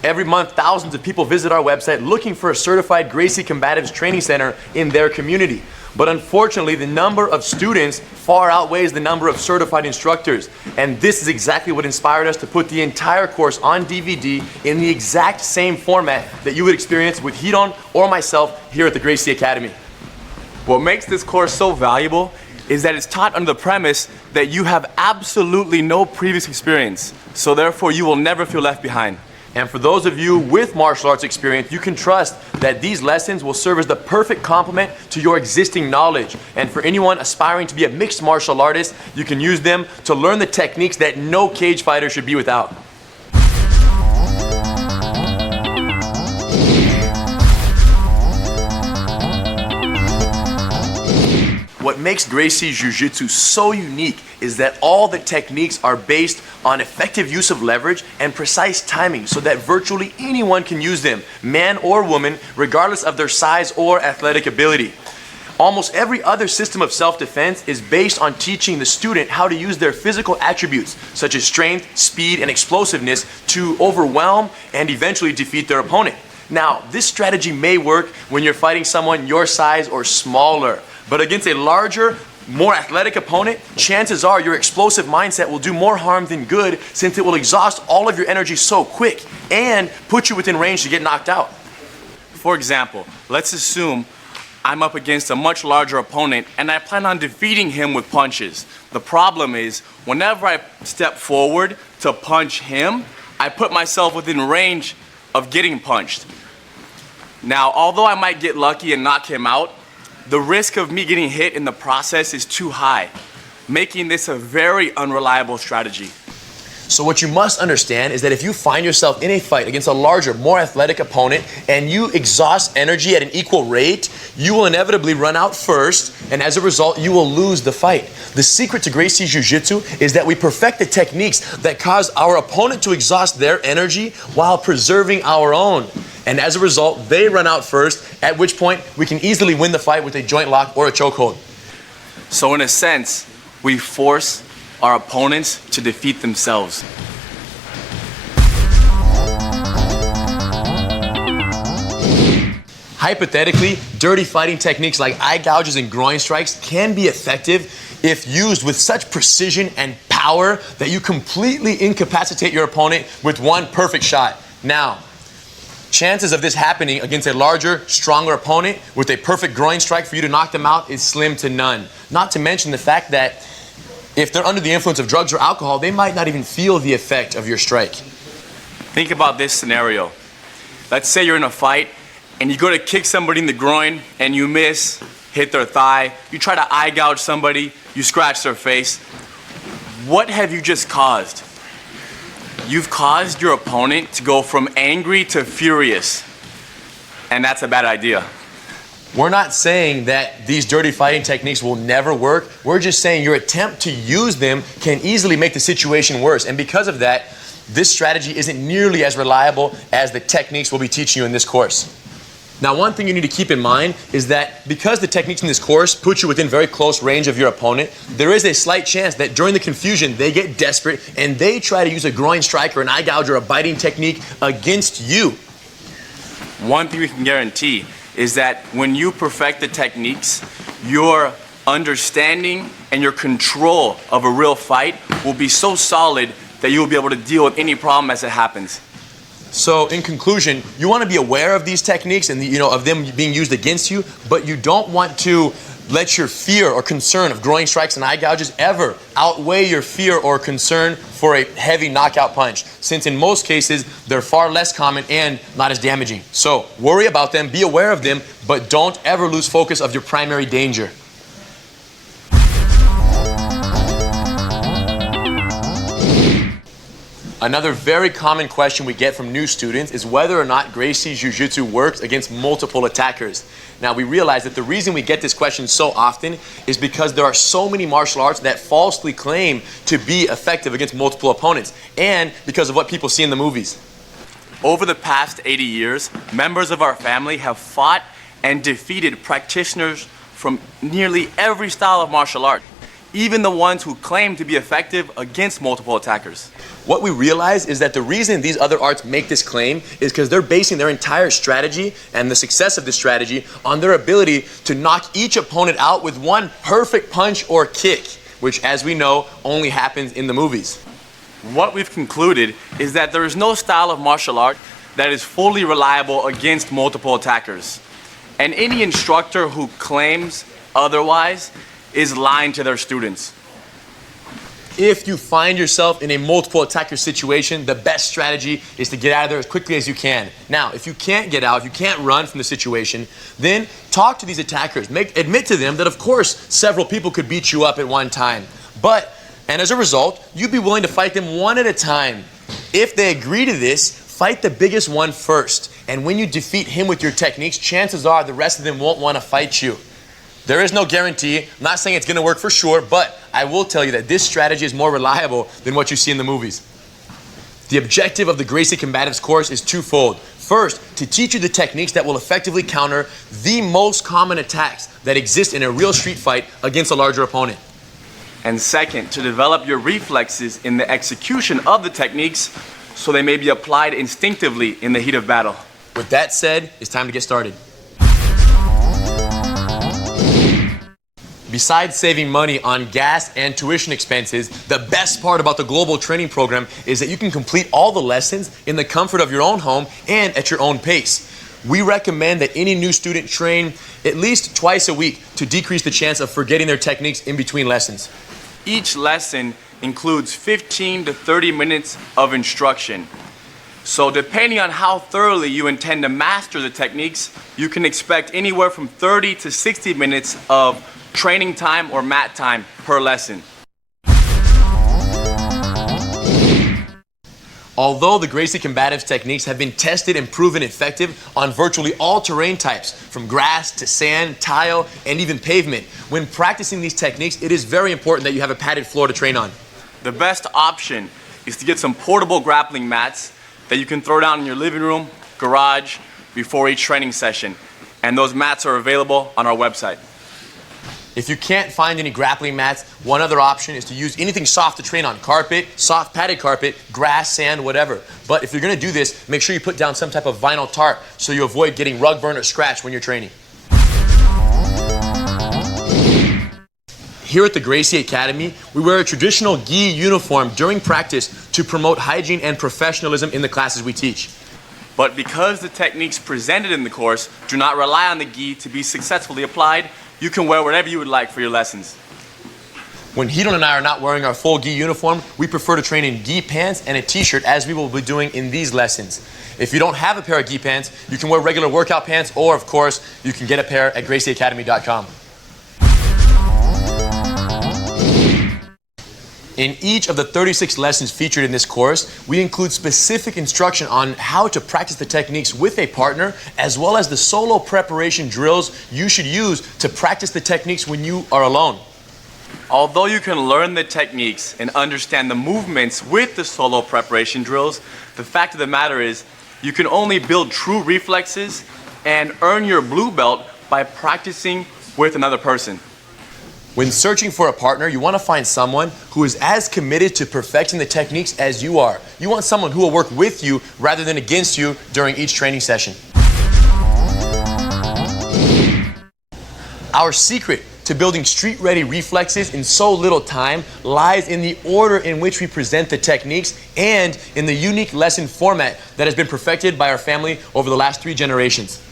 Every month, thousands of people visit our website looking for a certified Gracie Combatives training center in their community. But unfortunately, the number of students far outweighs the number of certified instructors. And this is exactly what inspired us to put the entire course on DVD in the exact same format that you would experience with Hidon or myself here at the Gracie Academy. What makes this course so valuable is that it's taught under the premise that you have absolutely no previous experience, so therefore you will never feel left behind. And for those of you with martial arts experience, you can trust that these lessons will serve as the perfect complement to your existing knowledge. And for anyone aspiring to be a mixed martial artist, you can use them to learn the techniques that no cage fighter should be without. What makes Gracie Jiu-Jitsu so unique is that all the techniques are based on effective use of leverage and precise timing so that virtually anyone can use them, man or woman, regardless of their size or athletic ability. Almost every other system of self-defense is based on teaching the student how to use their physical attributes, such as strength, speed, and explosiveness, to overwhelm and eventually defeat their opponent. Now, this strategy may work when you're fighting someone your size or smaller, but against a larger, more athletic opponent, chances are your explosive mindset will do more harm than good, since it will exhaust all of your energy so quick and put you within range to get knocked out. For example, let's assume I'm up against a much larger opponent and I plan on defeating him with punches. The problem is, whenever I step forward to punch him, I put myself within range of getting punched. Now, although I might get lucky and knock him out, the risk of me getting hit in the process is too high, making this a very unreliable strategy. So what you must understand is that if you find yourself in a fight against a larger, more athletic opponent and you exhaust energy at an equal rate, you will inevitably run out first, and as a result, you will lose the fight. The secret to Gracie Jiu-Jitsu is that we perfect the techniques that cause our opponent to exhaust their energy while preserving our own. And as a result, they run out first, at which point we can easily win the fight with a joint lock or a chokehold. So in a sense, we force our opponents to defeat themselves. Hypothetically, dirty fighting techniques like eye gouges and groin strikes can be effective if used with such precision and power that you completely incapacitate your opponent with one perfect shot. Now, chances of this happening against a larger, stronger opponent with a perfect groin strike for you to knock them out is slim to none. Not to mention the fact that If they're under the influence of drugs or alcohol, they might not even feel the effect of your strike. Think about this scenario. Let's say you're in a fight and you go to kick somebody in the groin and you miss, hit their thigh. You try to eye gouge somebody, you scratch their face. What have you just caused? You've caused your opponent to go from angry to furious. And that's a bad idea. We're not saying that these dirty fighting techniques will never work. We're just saying your attempt to use them can easily make the situation worse. And because of that, this strategy isn't nearly as reliable as the techniques we'll be teaching you in this course. Now, one thing you need to keep in mind is that because the techniques in this course put you within very close range of your opponent, there is a slight chance that during the confusion, they get desperate and they try to use a groin strike or an eye gouge or a biting technique against you. One thing we can guarantee is that when you perfect the techniques, your understanding and your control of a real fight will be so solid that you will be able to deal with any problem as it happens. So in conclusion, you want to be aware of these techniques and of them being used against you, but you don't want to let your fear or concern of groin strikes and eye gouges ever outweigh your fear or concern for a heavy knockout punch, since in most cases they're far less common and not as damaging. So worry about them, be aware of them, but don't ever lose focus of your primary danger. Another very common question we get from new students is whether or not Gracie's Jiu-Jitsu works against multiple attackers. Now, we realize that the reason we get this question so often is because there are so many martial arts that falsely claim to be effective against multiple opponents, and because of what people see in the movies. Over the past 80 years, members of our family have fought and defeated practitioners from nearly every style of martial art, even the ones who claim to be effective against multiple attackers. What we realize is that the reason these other arts make this claim is because they're basing their entire strategy and the success of this strategy on their ability to knock each opponent out with one perfect punch or kick, which, as we know, only happens in the movies. What we've concluded is that there is no style of martial art that is fully reliable against multiple attackers. And any instructor who claims otherwise is lying to their students. If you find yourself in a multiple attacker situation, the best strategy is to get out of there as quickly as you can. Now, if you can't get out, if you can't run from the situation, then talk to these attackers. Admit to them that, of course, several people could beat you up at one time. And as a result, you'd be willing to fight them one at a time. If they agree to this, fight the biggest one first. And when you defeat him with your techniques, chances are the rest of them won't want to fight you. There is no guarantee. I'm not saying it's going to work for sure, but I will tell you that this strategy is more reliable than what you see in the movies. The objective of the Gracie Combatives course is twofold. First, to teach you the techniques that will effectively counter the most common attacks that exist in a real street fight against a larger opponent. And second, to develop your reflexes in the execution of the techniques so they may be applied instinctively in the heat of battle. With that said, it's time to get started. Besides saving money on gas and tuition expenses, the best part about the global training program is that you can complete all the lessons in the comfort of your own home and at your own pace. We recommend that any new student train at least twice a week to decrease the chance of forgetting their techniques in between lessons. Each lesson includes 15 to 30 minutes of instruction. So depending on how thoroughly you intend to master the techniques, you can expect anywhere from 30 to 60 minutes of training time or mat time per lesson. Although the Gracie Combatives techniques have been tested and proven effective on virtually all terrain types, from grass to sand, tile, and even pavement, when practicing these techniques, it is very important that you have a padded floor to train on. The best option is to get some portable grappling mats that you can throw down in your living room, garage, before each training session. And those mats are available on our website. If you can't find any grappling mats, one other option is to use anything soft to train on. Carpet, soft padded carpet, grass, sand, whatever. But if you're going to do this, make sure you put down some type of vinyl tarp so you avoid getting rug burn or scratch when you're training. Here at the Gracie Academy, we wear a traditional gi uniform during practice to promote hygiene and professionalism in the classes we teach. But because the techniques presented in the course do not rely on the gi to be successfully applied, you can wear whatever you would like for your lessons. When Hidon and I are not wearing our full gi uniform, we prefer to train in gi pants and a t-shirt, as we will be doing in these lessons. If you don't have a pair of gi pants, you can wear regular workout pants, or of course, you can get a pair at gracieacademy.com. In each of the 36 lessons featured in this course, we include specific instruction on how to practice the techniques with a partner, as well as the solo preparation drills you should use to practice the techniques when you are alone. Although you can learn the techniques and understand the movements with the solo preparation drills, the fact of the matter is you can only build true reflexes and earn your blue belt by practicing with another person. When searching for a partner, you want to find someone who is as committed to perfecting the techniques as you are. You want someone who will work with you rather than against you during each training session. Our secret to building street-ready reflexes in so little time lies in the order in which we present the techniques and in the unique lesson format that has been perfected by our family over the last 3 generations.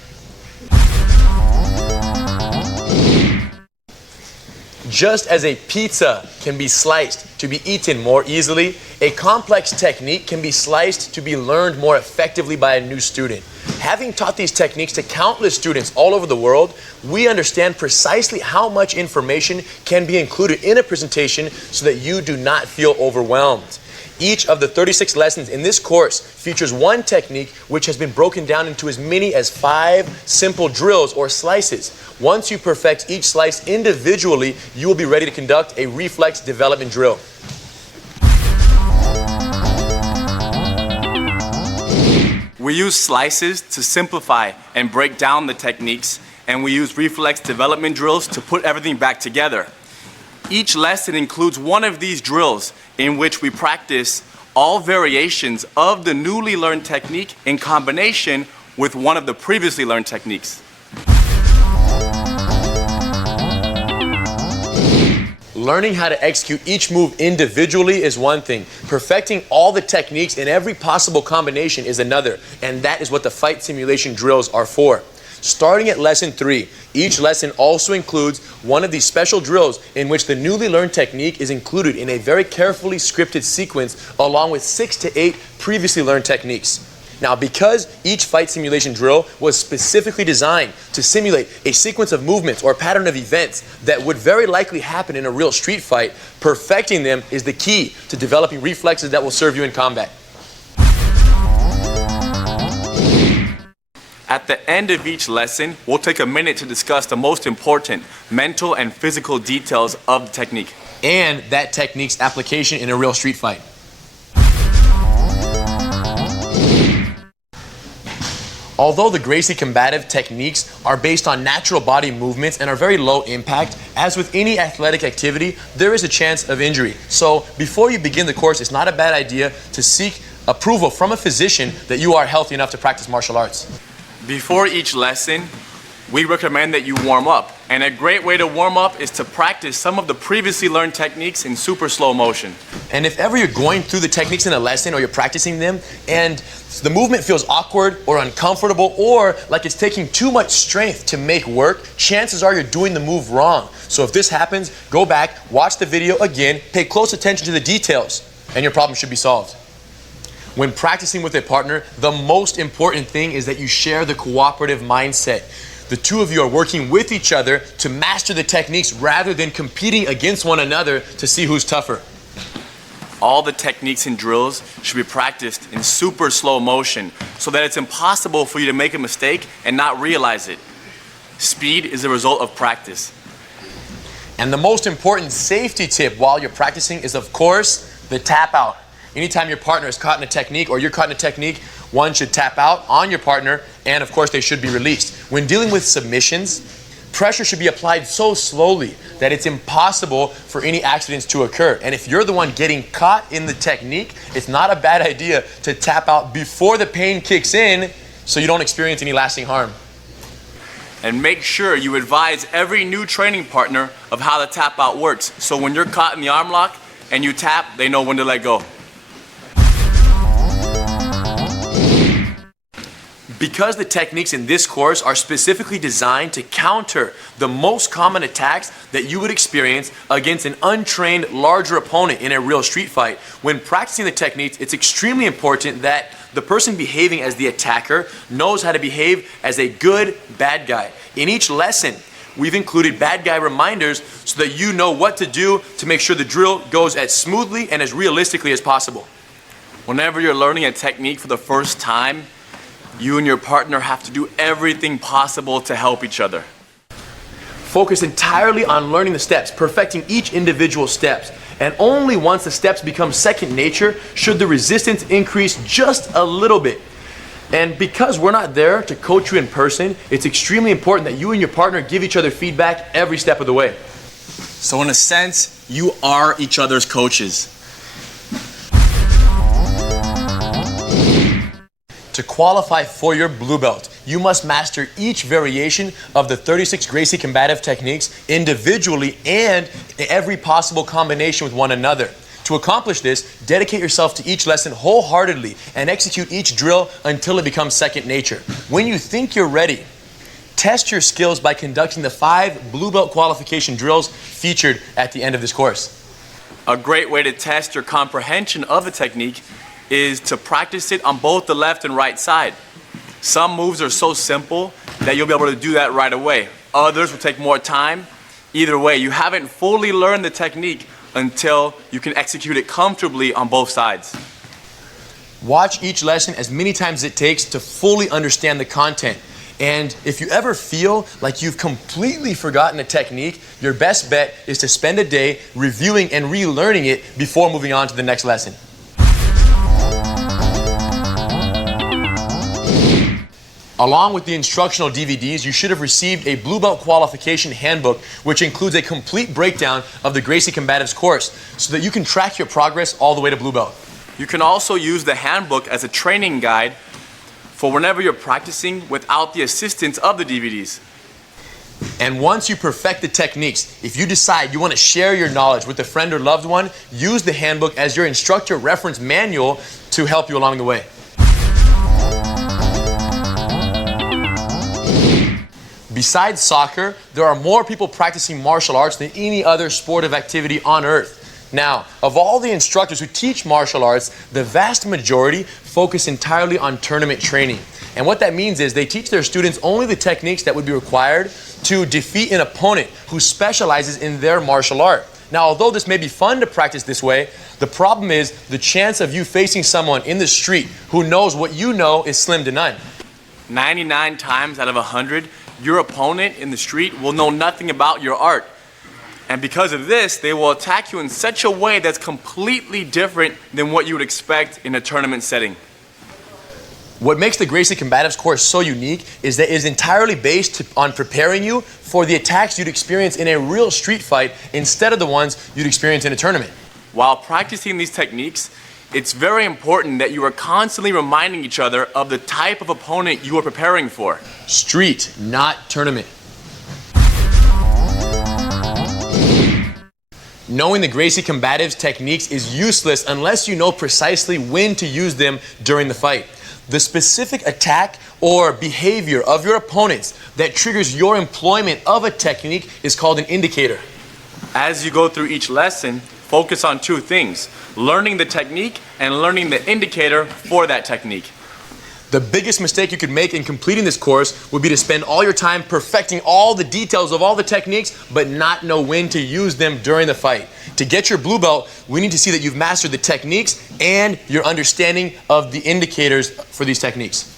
Just as a pizza can be sliced to be eaten more easily, a complex technique can be sliced to be learned more effectively by a new student. Having taught these techniques to countless students all over the world, we understand precisely how much information can be included in a presentation so that you do not feel overwhelmed. Each of the 36 lessons in this course features one technique which has been broken down into as many as 5 simple drills or slices. Once you perfect each slice individually, you will be ready to conduct a reflex development drill. We use slices to simplify and break down the techniques, and we use reflex development drills to put everything back together. Each lesson includes one of these drills in which we practice all variations of the newly learned technique in combination with one of the previously learned techniques. Learning how to execute each move individually is one thing. Perfecting all the techniques in every possible combination is another, and that is what the fight simulation drills are for. Starting at lesson 3, each lesson also includes one of these special drills in which the newly learned technique is included in a very carefully scripted sequence along with 6 to 8 previously learned techniques. Now, because each fight simulation drill was specifically designed to simulate a sequence of movements or pattern of events that would very likely happen in a real street fight, perfecting them is the key to developing reflexes that will serve you in combat. At the end of each lesson, we'll take a minute to discuss the most important mental and physical details of the technique. And that technique's application in a real street fight. Although the Gracie combative techniques are based on natural body movements and are very low impact, as with any athletic activity, there is a chance of injury. So before you begin the course, it's not a bad idea to seek approval from a physician that you are healthy enough to practice martial arts. Before each lesson, we recommend that you warm up. And a great way to warm up is to practice some of the previously learned techniques in super slow motion. And if ever you're going through the techniques in a lesson or you're practicing them and the movement feels awkward or uncomfortable or like it's taking too much strength to make work, chances are you're doing the move wrong. So if this happens, go back, watch the video again, pay close attention to the details, and your problem should be solved. When practicing with a partner, the most important thing is that you share the cooperative mindset. The two of you are working with each other to master the techniques rather than competing against one another to see who's tougher. All the techniques and drills should be practiced in super slow motion so that it's impossible for you to make a mistake and not realize it. Speed is a result of practice. And the most important safety tip while you're practicing is, of course, the tap out. Anytime your partner is caught in a technique or you're caught in a technique, one should tap out on your partner, and of course they should be released. When dealing with submissions, pressure should be applied so slowly that it's impossible for any accidents to occur. And if you're the one getting caught in the technique, it's not a bad idea to tap out before the pain kicks in so you don't experience any lasting harm. And make sure you advise every new training partner of how the tap out works. So when you're caught in the arm lock and you tap, they know when to let go. Because the techniques in this course are specifically designed to counter the most common attacks that you would experience against an untrained larger opponent in a real street fight, when practicing the techniques, it's extremely important that the person behaving as the attacker knows how to behave as a good bad guy. In each lesson, we've included bad guy reminders so that you know what to do to make sure the drill goes as smoothly and as realistically as possible. Whenever you're learning a technique for the first time, you and your partner have to do everything possible to help each other. Focus entirely on learning the steps, perfecting each individual steps. And only once the steps become second nature should the resistance increase just a little bit. And because we're not there to coach you in person, it's extremely important that you and your partner give each other feedback every step of the way. So in a sense, you are each other's coaches. To qualify for your blue belt, you must master each variation of the 36 Gracie combative techniques individually and in every possible combination with one another. To accomplish this, dedicate yourself to each lesson wholeheartedly and execute each drill until it becomes second nature. When you think you're ready, test your skills by conducting the 5 blue belt qualification drills featured at the end of this course. A great way to test your comprehension of a technique is to practice it on both the left and right side. Some moves are so simple that you'll be able to do that right away. Others will take more time. Either way, you haven't fully learned the technique until you can execute it comfortably on both sides. Watch each lesson as many times as it takes to fully understand the content. And if you ever feel like you've completely forgotten a technique, your best bet is to spend a day reviewing and relearning it before moving on to the next lesson. Along with the instructional DVDs, you should have received a Blue Belt Qualification Handbook, which includes a complete breakdown of the Gracie Combatives course, so that you can track your progress all the way to Blue Belt. You can also use the handbook as a training guide for whenever you're practicing without the assistance of the DVDs. And once you perfect the techniques, if you decide you want to share your knowledge with a friend or loved one, use the handbook as your instructor reference manual to help you along the way. Besides soccer, there are more people practicing martial arts than any other sportive activity on earth. Now, of all the instructors who teach martial arts, the vast majority focus entirely on tournament training. And what that means is they teach their students only the techniques that would be required to defeat an opponent who specializes in their martial art. Now, although this may be fun to practice this way, the problem is the chance of you facing someone in the street who knows what you know is slim to none. 99 times out of 100, your opponent in the street will know nothing about your art. And because of this, they will attack you in such a way that's completely different than what you would expect in a tournament setting. What makes the Gracie Combatives course so unique is that it is entirely based on preparing you for the attacks you'd experience in a real street fight instead of the ones you'd experience in a tournament. While practicing these techniques, it's very important that you are constantly reminding each other of the type of opponent you are preparing for. Street, not tournament. Knowing the Gracie Combatives techniques is useless unless you know precisely when to use them during the fight. The specific attack or behavior of your opponents that triggers your employment of a technique is called an indicator. As you go through each lesson, focus on 2 things: learning the technique and learning the indicator for that technique. The biggest mistake you could make in completing this course would be to spend all your time perfecting all the details of all the techniques, but not know when to use them during the fight. To get your blue belt, we need to see that you've mastered the techniques and your understanding of the indicators for these techniques.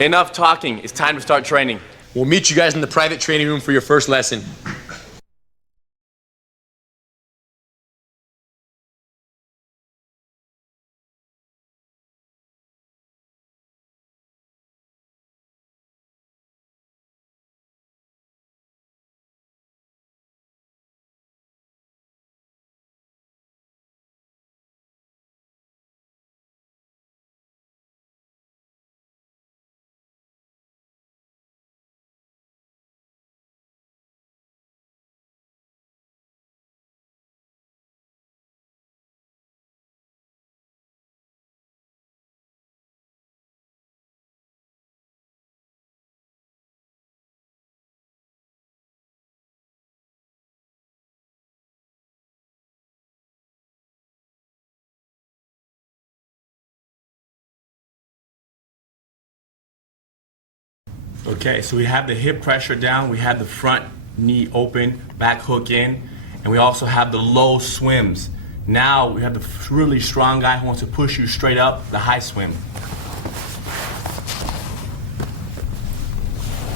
Enough talking, it's time to start training. We'll meet you guys in the private training room for your first lesson. Okay, so we have the hip pressure down, we have the front knee open, back hook in, and we also have the low swims. Now we have the really strong guy who wants to push you straight up, the high swim.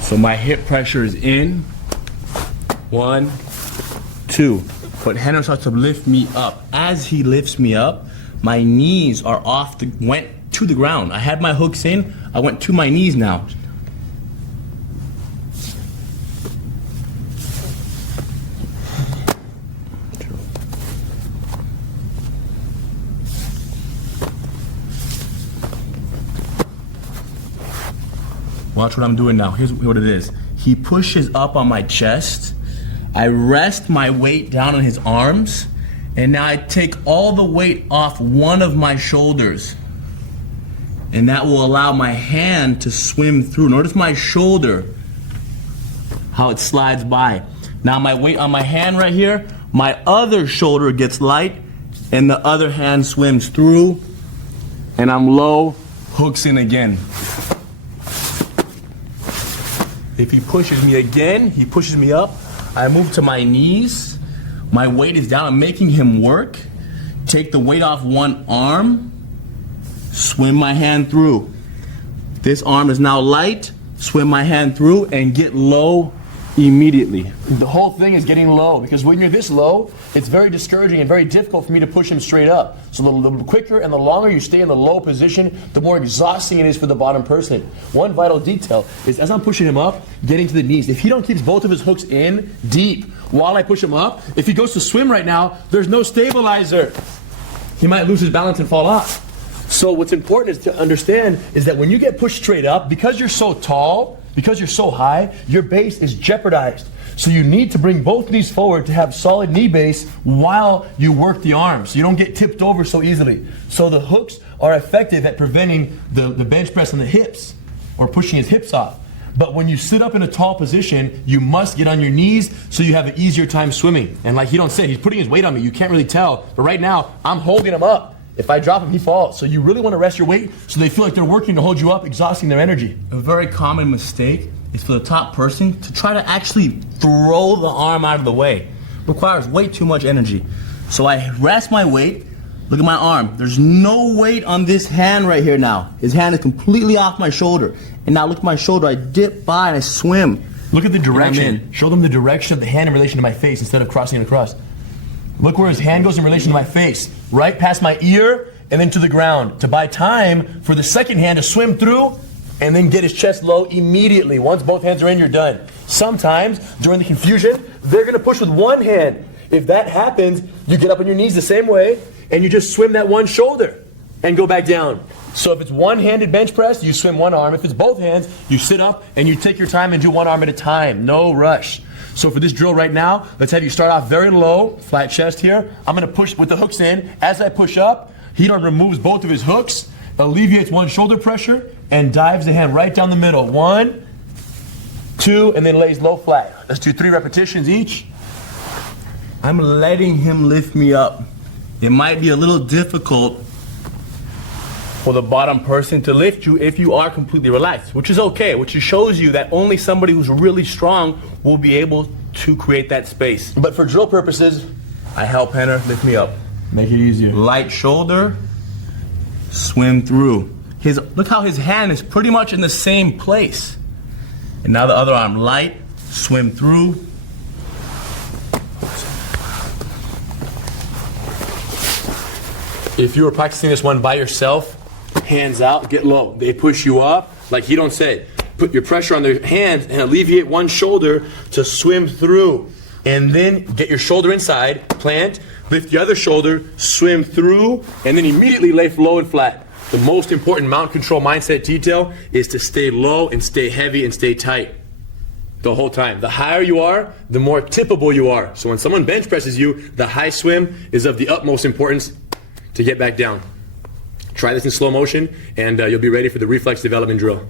So my hip pressure is in, 1, 2. But Henry starts to lift me up. As he lifts me up, my knees are went to the ground. I had my hooks in, I went to my knees now. Watch what I'm doing now. Here's what it is. He pushes up on my chest. I rest my weight down on his arms. And now I take all the weight off one of my shoulders. And that will allow my hand to swim through. Notice my shoulder, how it slides by. Now my weight on my hand right here, my other shoulder gets light and the other hand swims through. And I'm low, hooks in again. If he pushes me again, he pushes me up, I move to my knees, my weight is down, I'm making him work, take the weight off one arm, swim my hand through. This arm is now light, swim my hand through, and get low immediately. The whole thing is getting low, because when you're this low, it's very discouraging and very difficult for me to push him straight up. So the quicker and the longer you stay in the low position, the more exhausting it is for the bottom person. One vital detail is as I'm pushing him up, getting to the knees. If he don't keep both of his hooks in deep while I push him up, if he goes to swim right now, there's no stabilizer. He might lose his balance and fall off. So what's important is to understand is that when you get pushed straight up, because you're so tall, because you're so high, your base is jeopardized. So you need to bring both knees forward to have solid knee base while you work the arms. You don't get tipped over so easily. So the hooks are effective at preventing the bench press on the hips or pushing his hips off. But when you sit up in a tall position, you must get on your knees so you have an easier time swimming. And like Hidon said, he's putting his weight on me. You can't really tell. But right now, I'm holding him up. If I drop him, he falls. So you really want to rest your weight so they feel like they're working to hold you up, exhausting their energy. A very common mistake is for the top person to try to actually throw the arm out of the way. Requires way too much energy. So I rest my weight. Look at my arm. There's no weight on this hand right here now. His hand is completely off my shoulder. And now look at my shoulder. I dip by and I swim. Look at the direction. Show them the direction of the hand in relation to my face instead of crossing it across. Look where his hand goes in relation to my face. Right past my ear and then to the ground. To buy time for the second hand to swim through and then get his chest low immediately. Once both hands are in, you're done. Sometimes, during the confusion, they're going to push with one hand. If that happens, you get up on your knees the same way and you just swim that one shoulder and go back down. So if it's one-handed bench press, you swim one arm. If it's both hands, you sit up and you take your time and do one arm at a time. No rush. So for this drill right now, let's have you start off very low, flat chest here. I'm going to push with the hooks in. As I push up, Hidon removes both of his hooks, alleviates one shoulder pressure, and dives the hand right down the middle. 1, 2, and then lays low flat. Let's do 3 repetitions each. I'm letting him lift me up. It might be a little difficult for the bottom person to lift you if you are completely relaxed, which is okay, which shows you that only somebody who's really strong will be able to create that space. But for drill purposes, I help Henner lift me up. Make it easier. Light shoulder, swim through. Look how his hand is pretty much in the same place. And now the other arm, light, swim through. If you were practicing this one by yourself, hands out, get low. They push you up, like Hidon said. Put your pressure on their hands and alleviate one shoulder to swim through. And then get your shoulder inside, plant, lift the other shoulder, swim through, and then immediately lay low and flat. The most important mount control mindset detail is to stay low and stay heavy and stay tight the whole time. The higher you are, the more tippable you are. So when someone bench presses you, the high swim is of the utmost importance to get back down. Try this in slow motion and you'll be ready for the reflex development drill.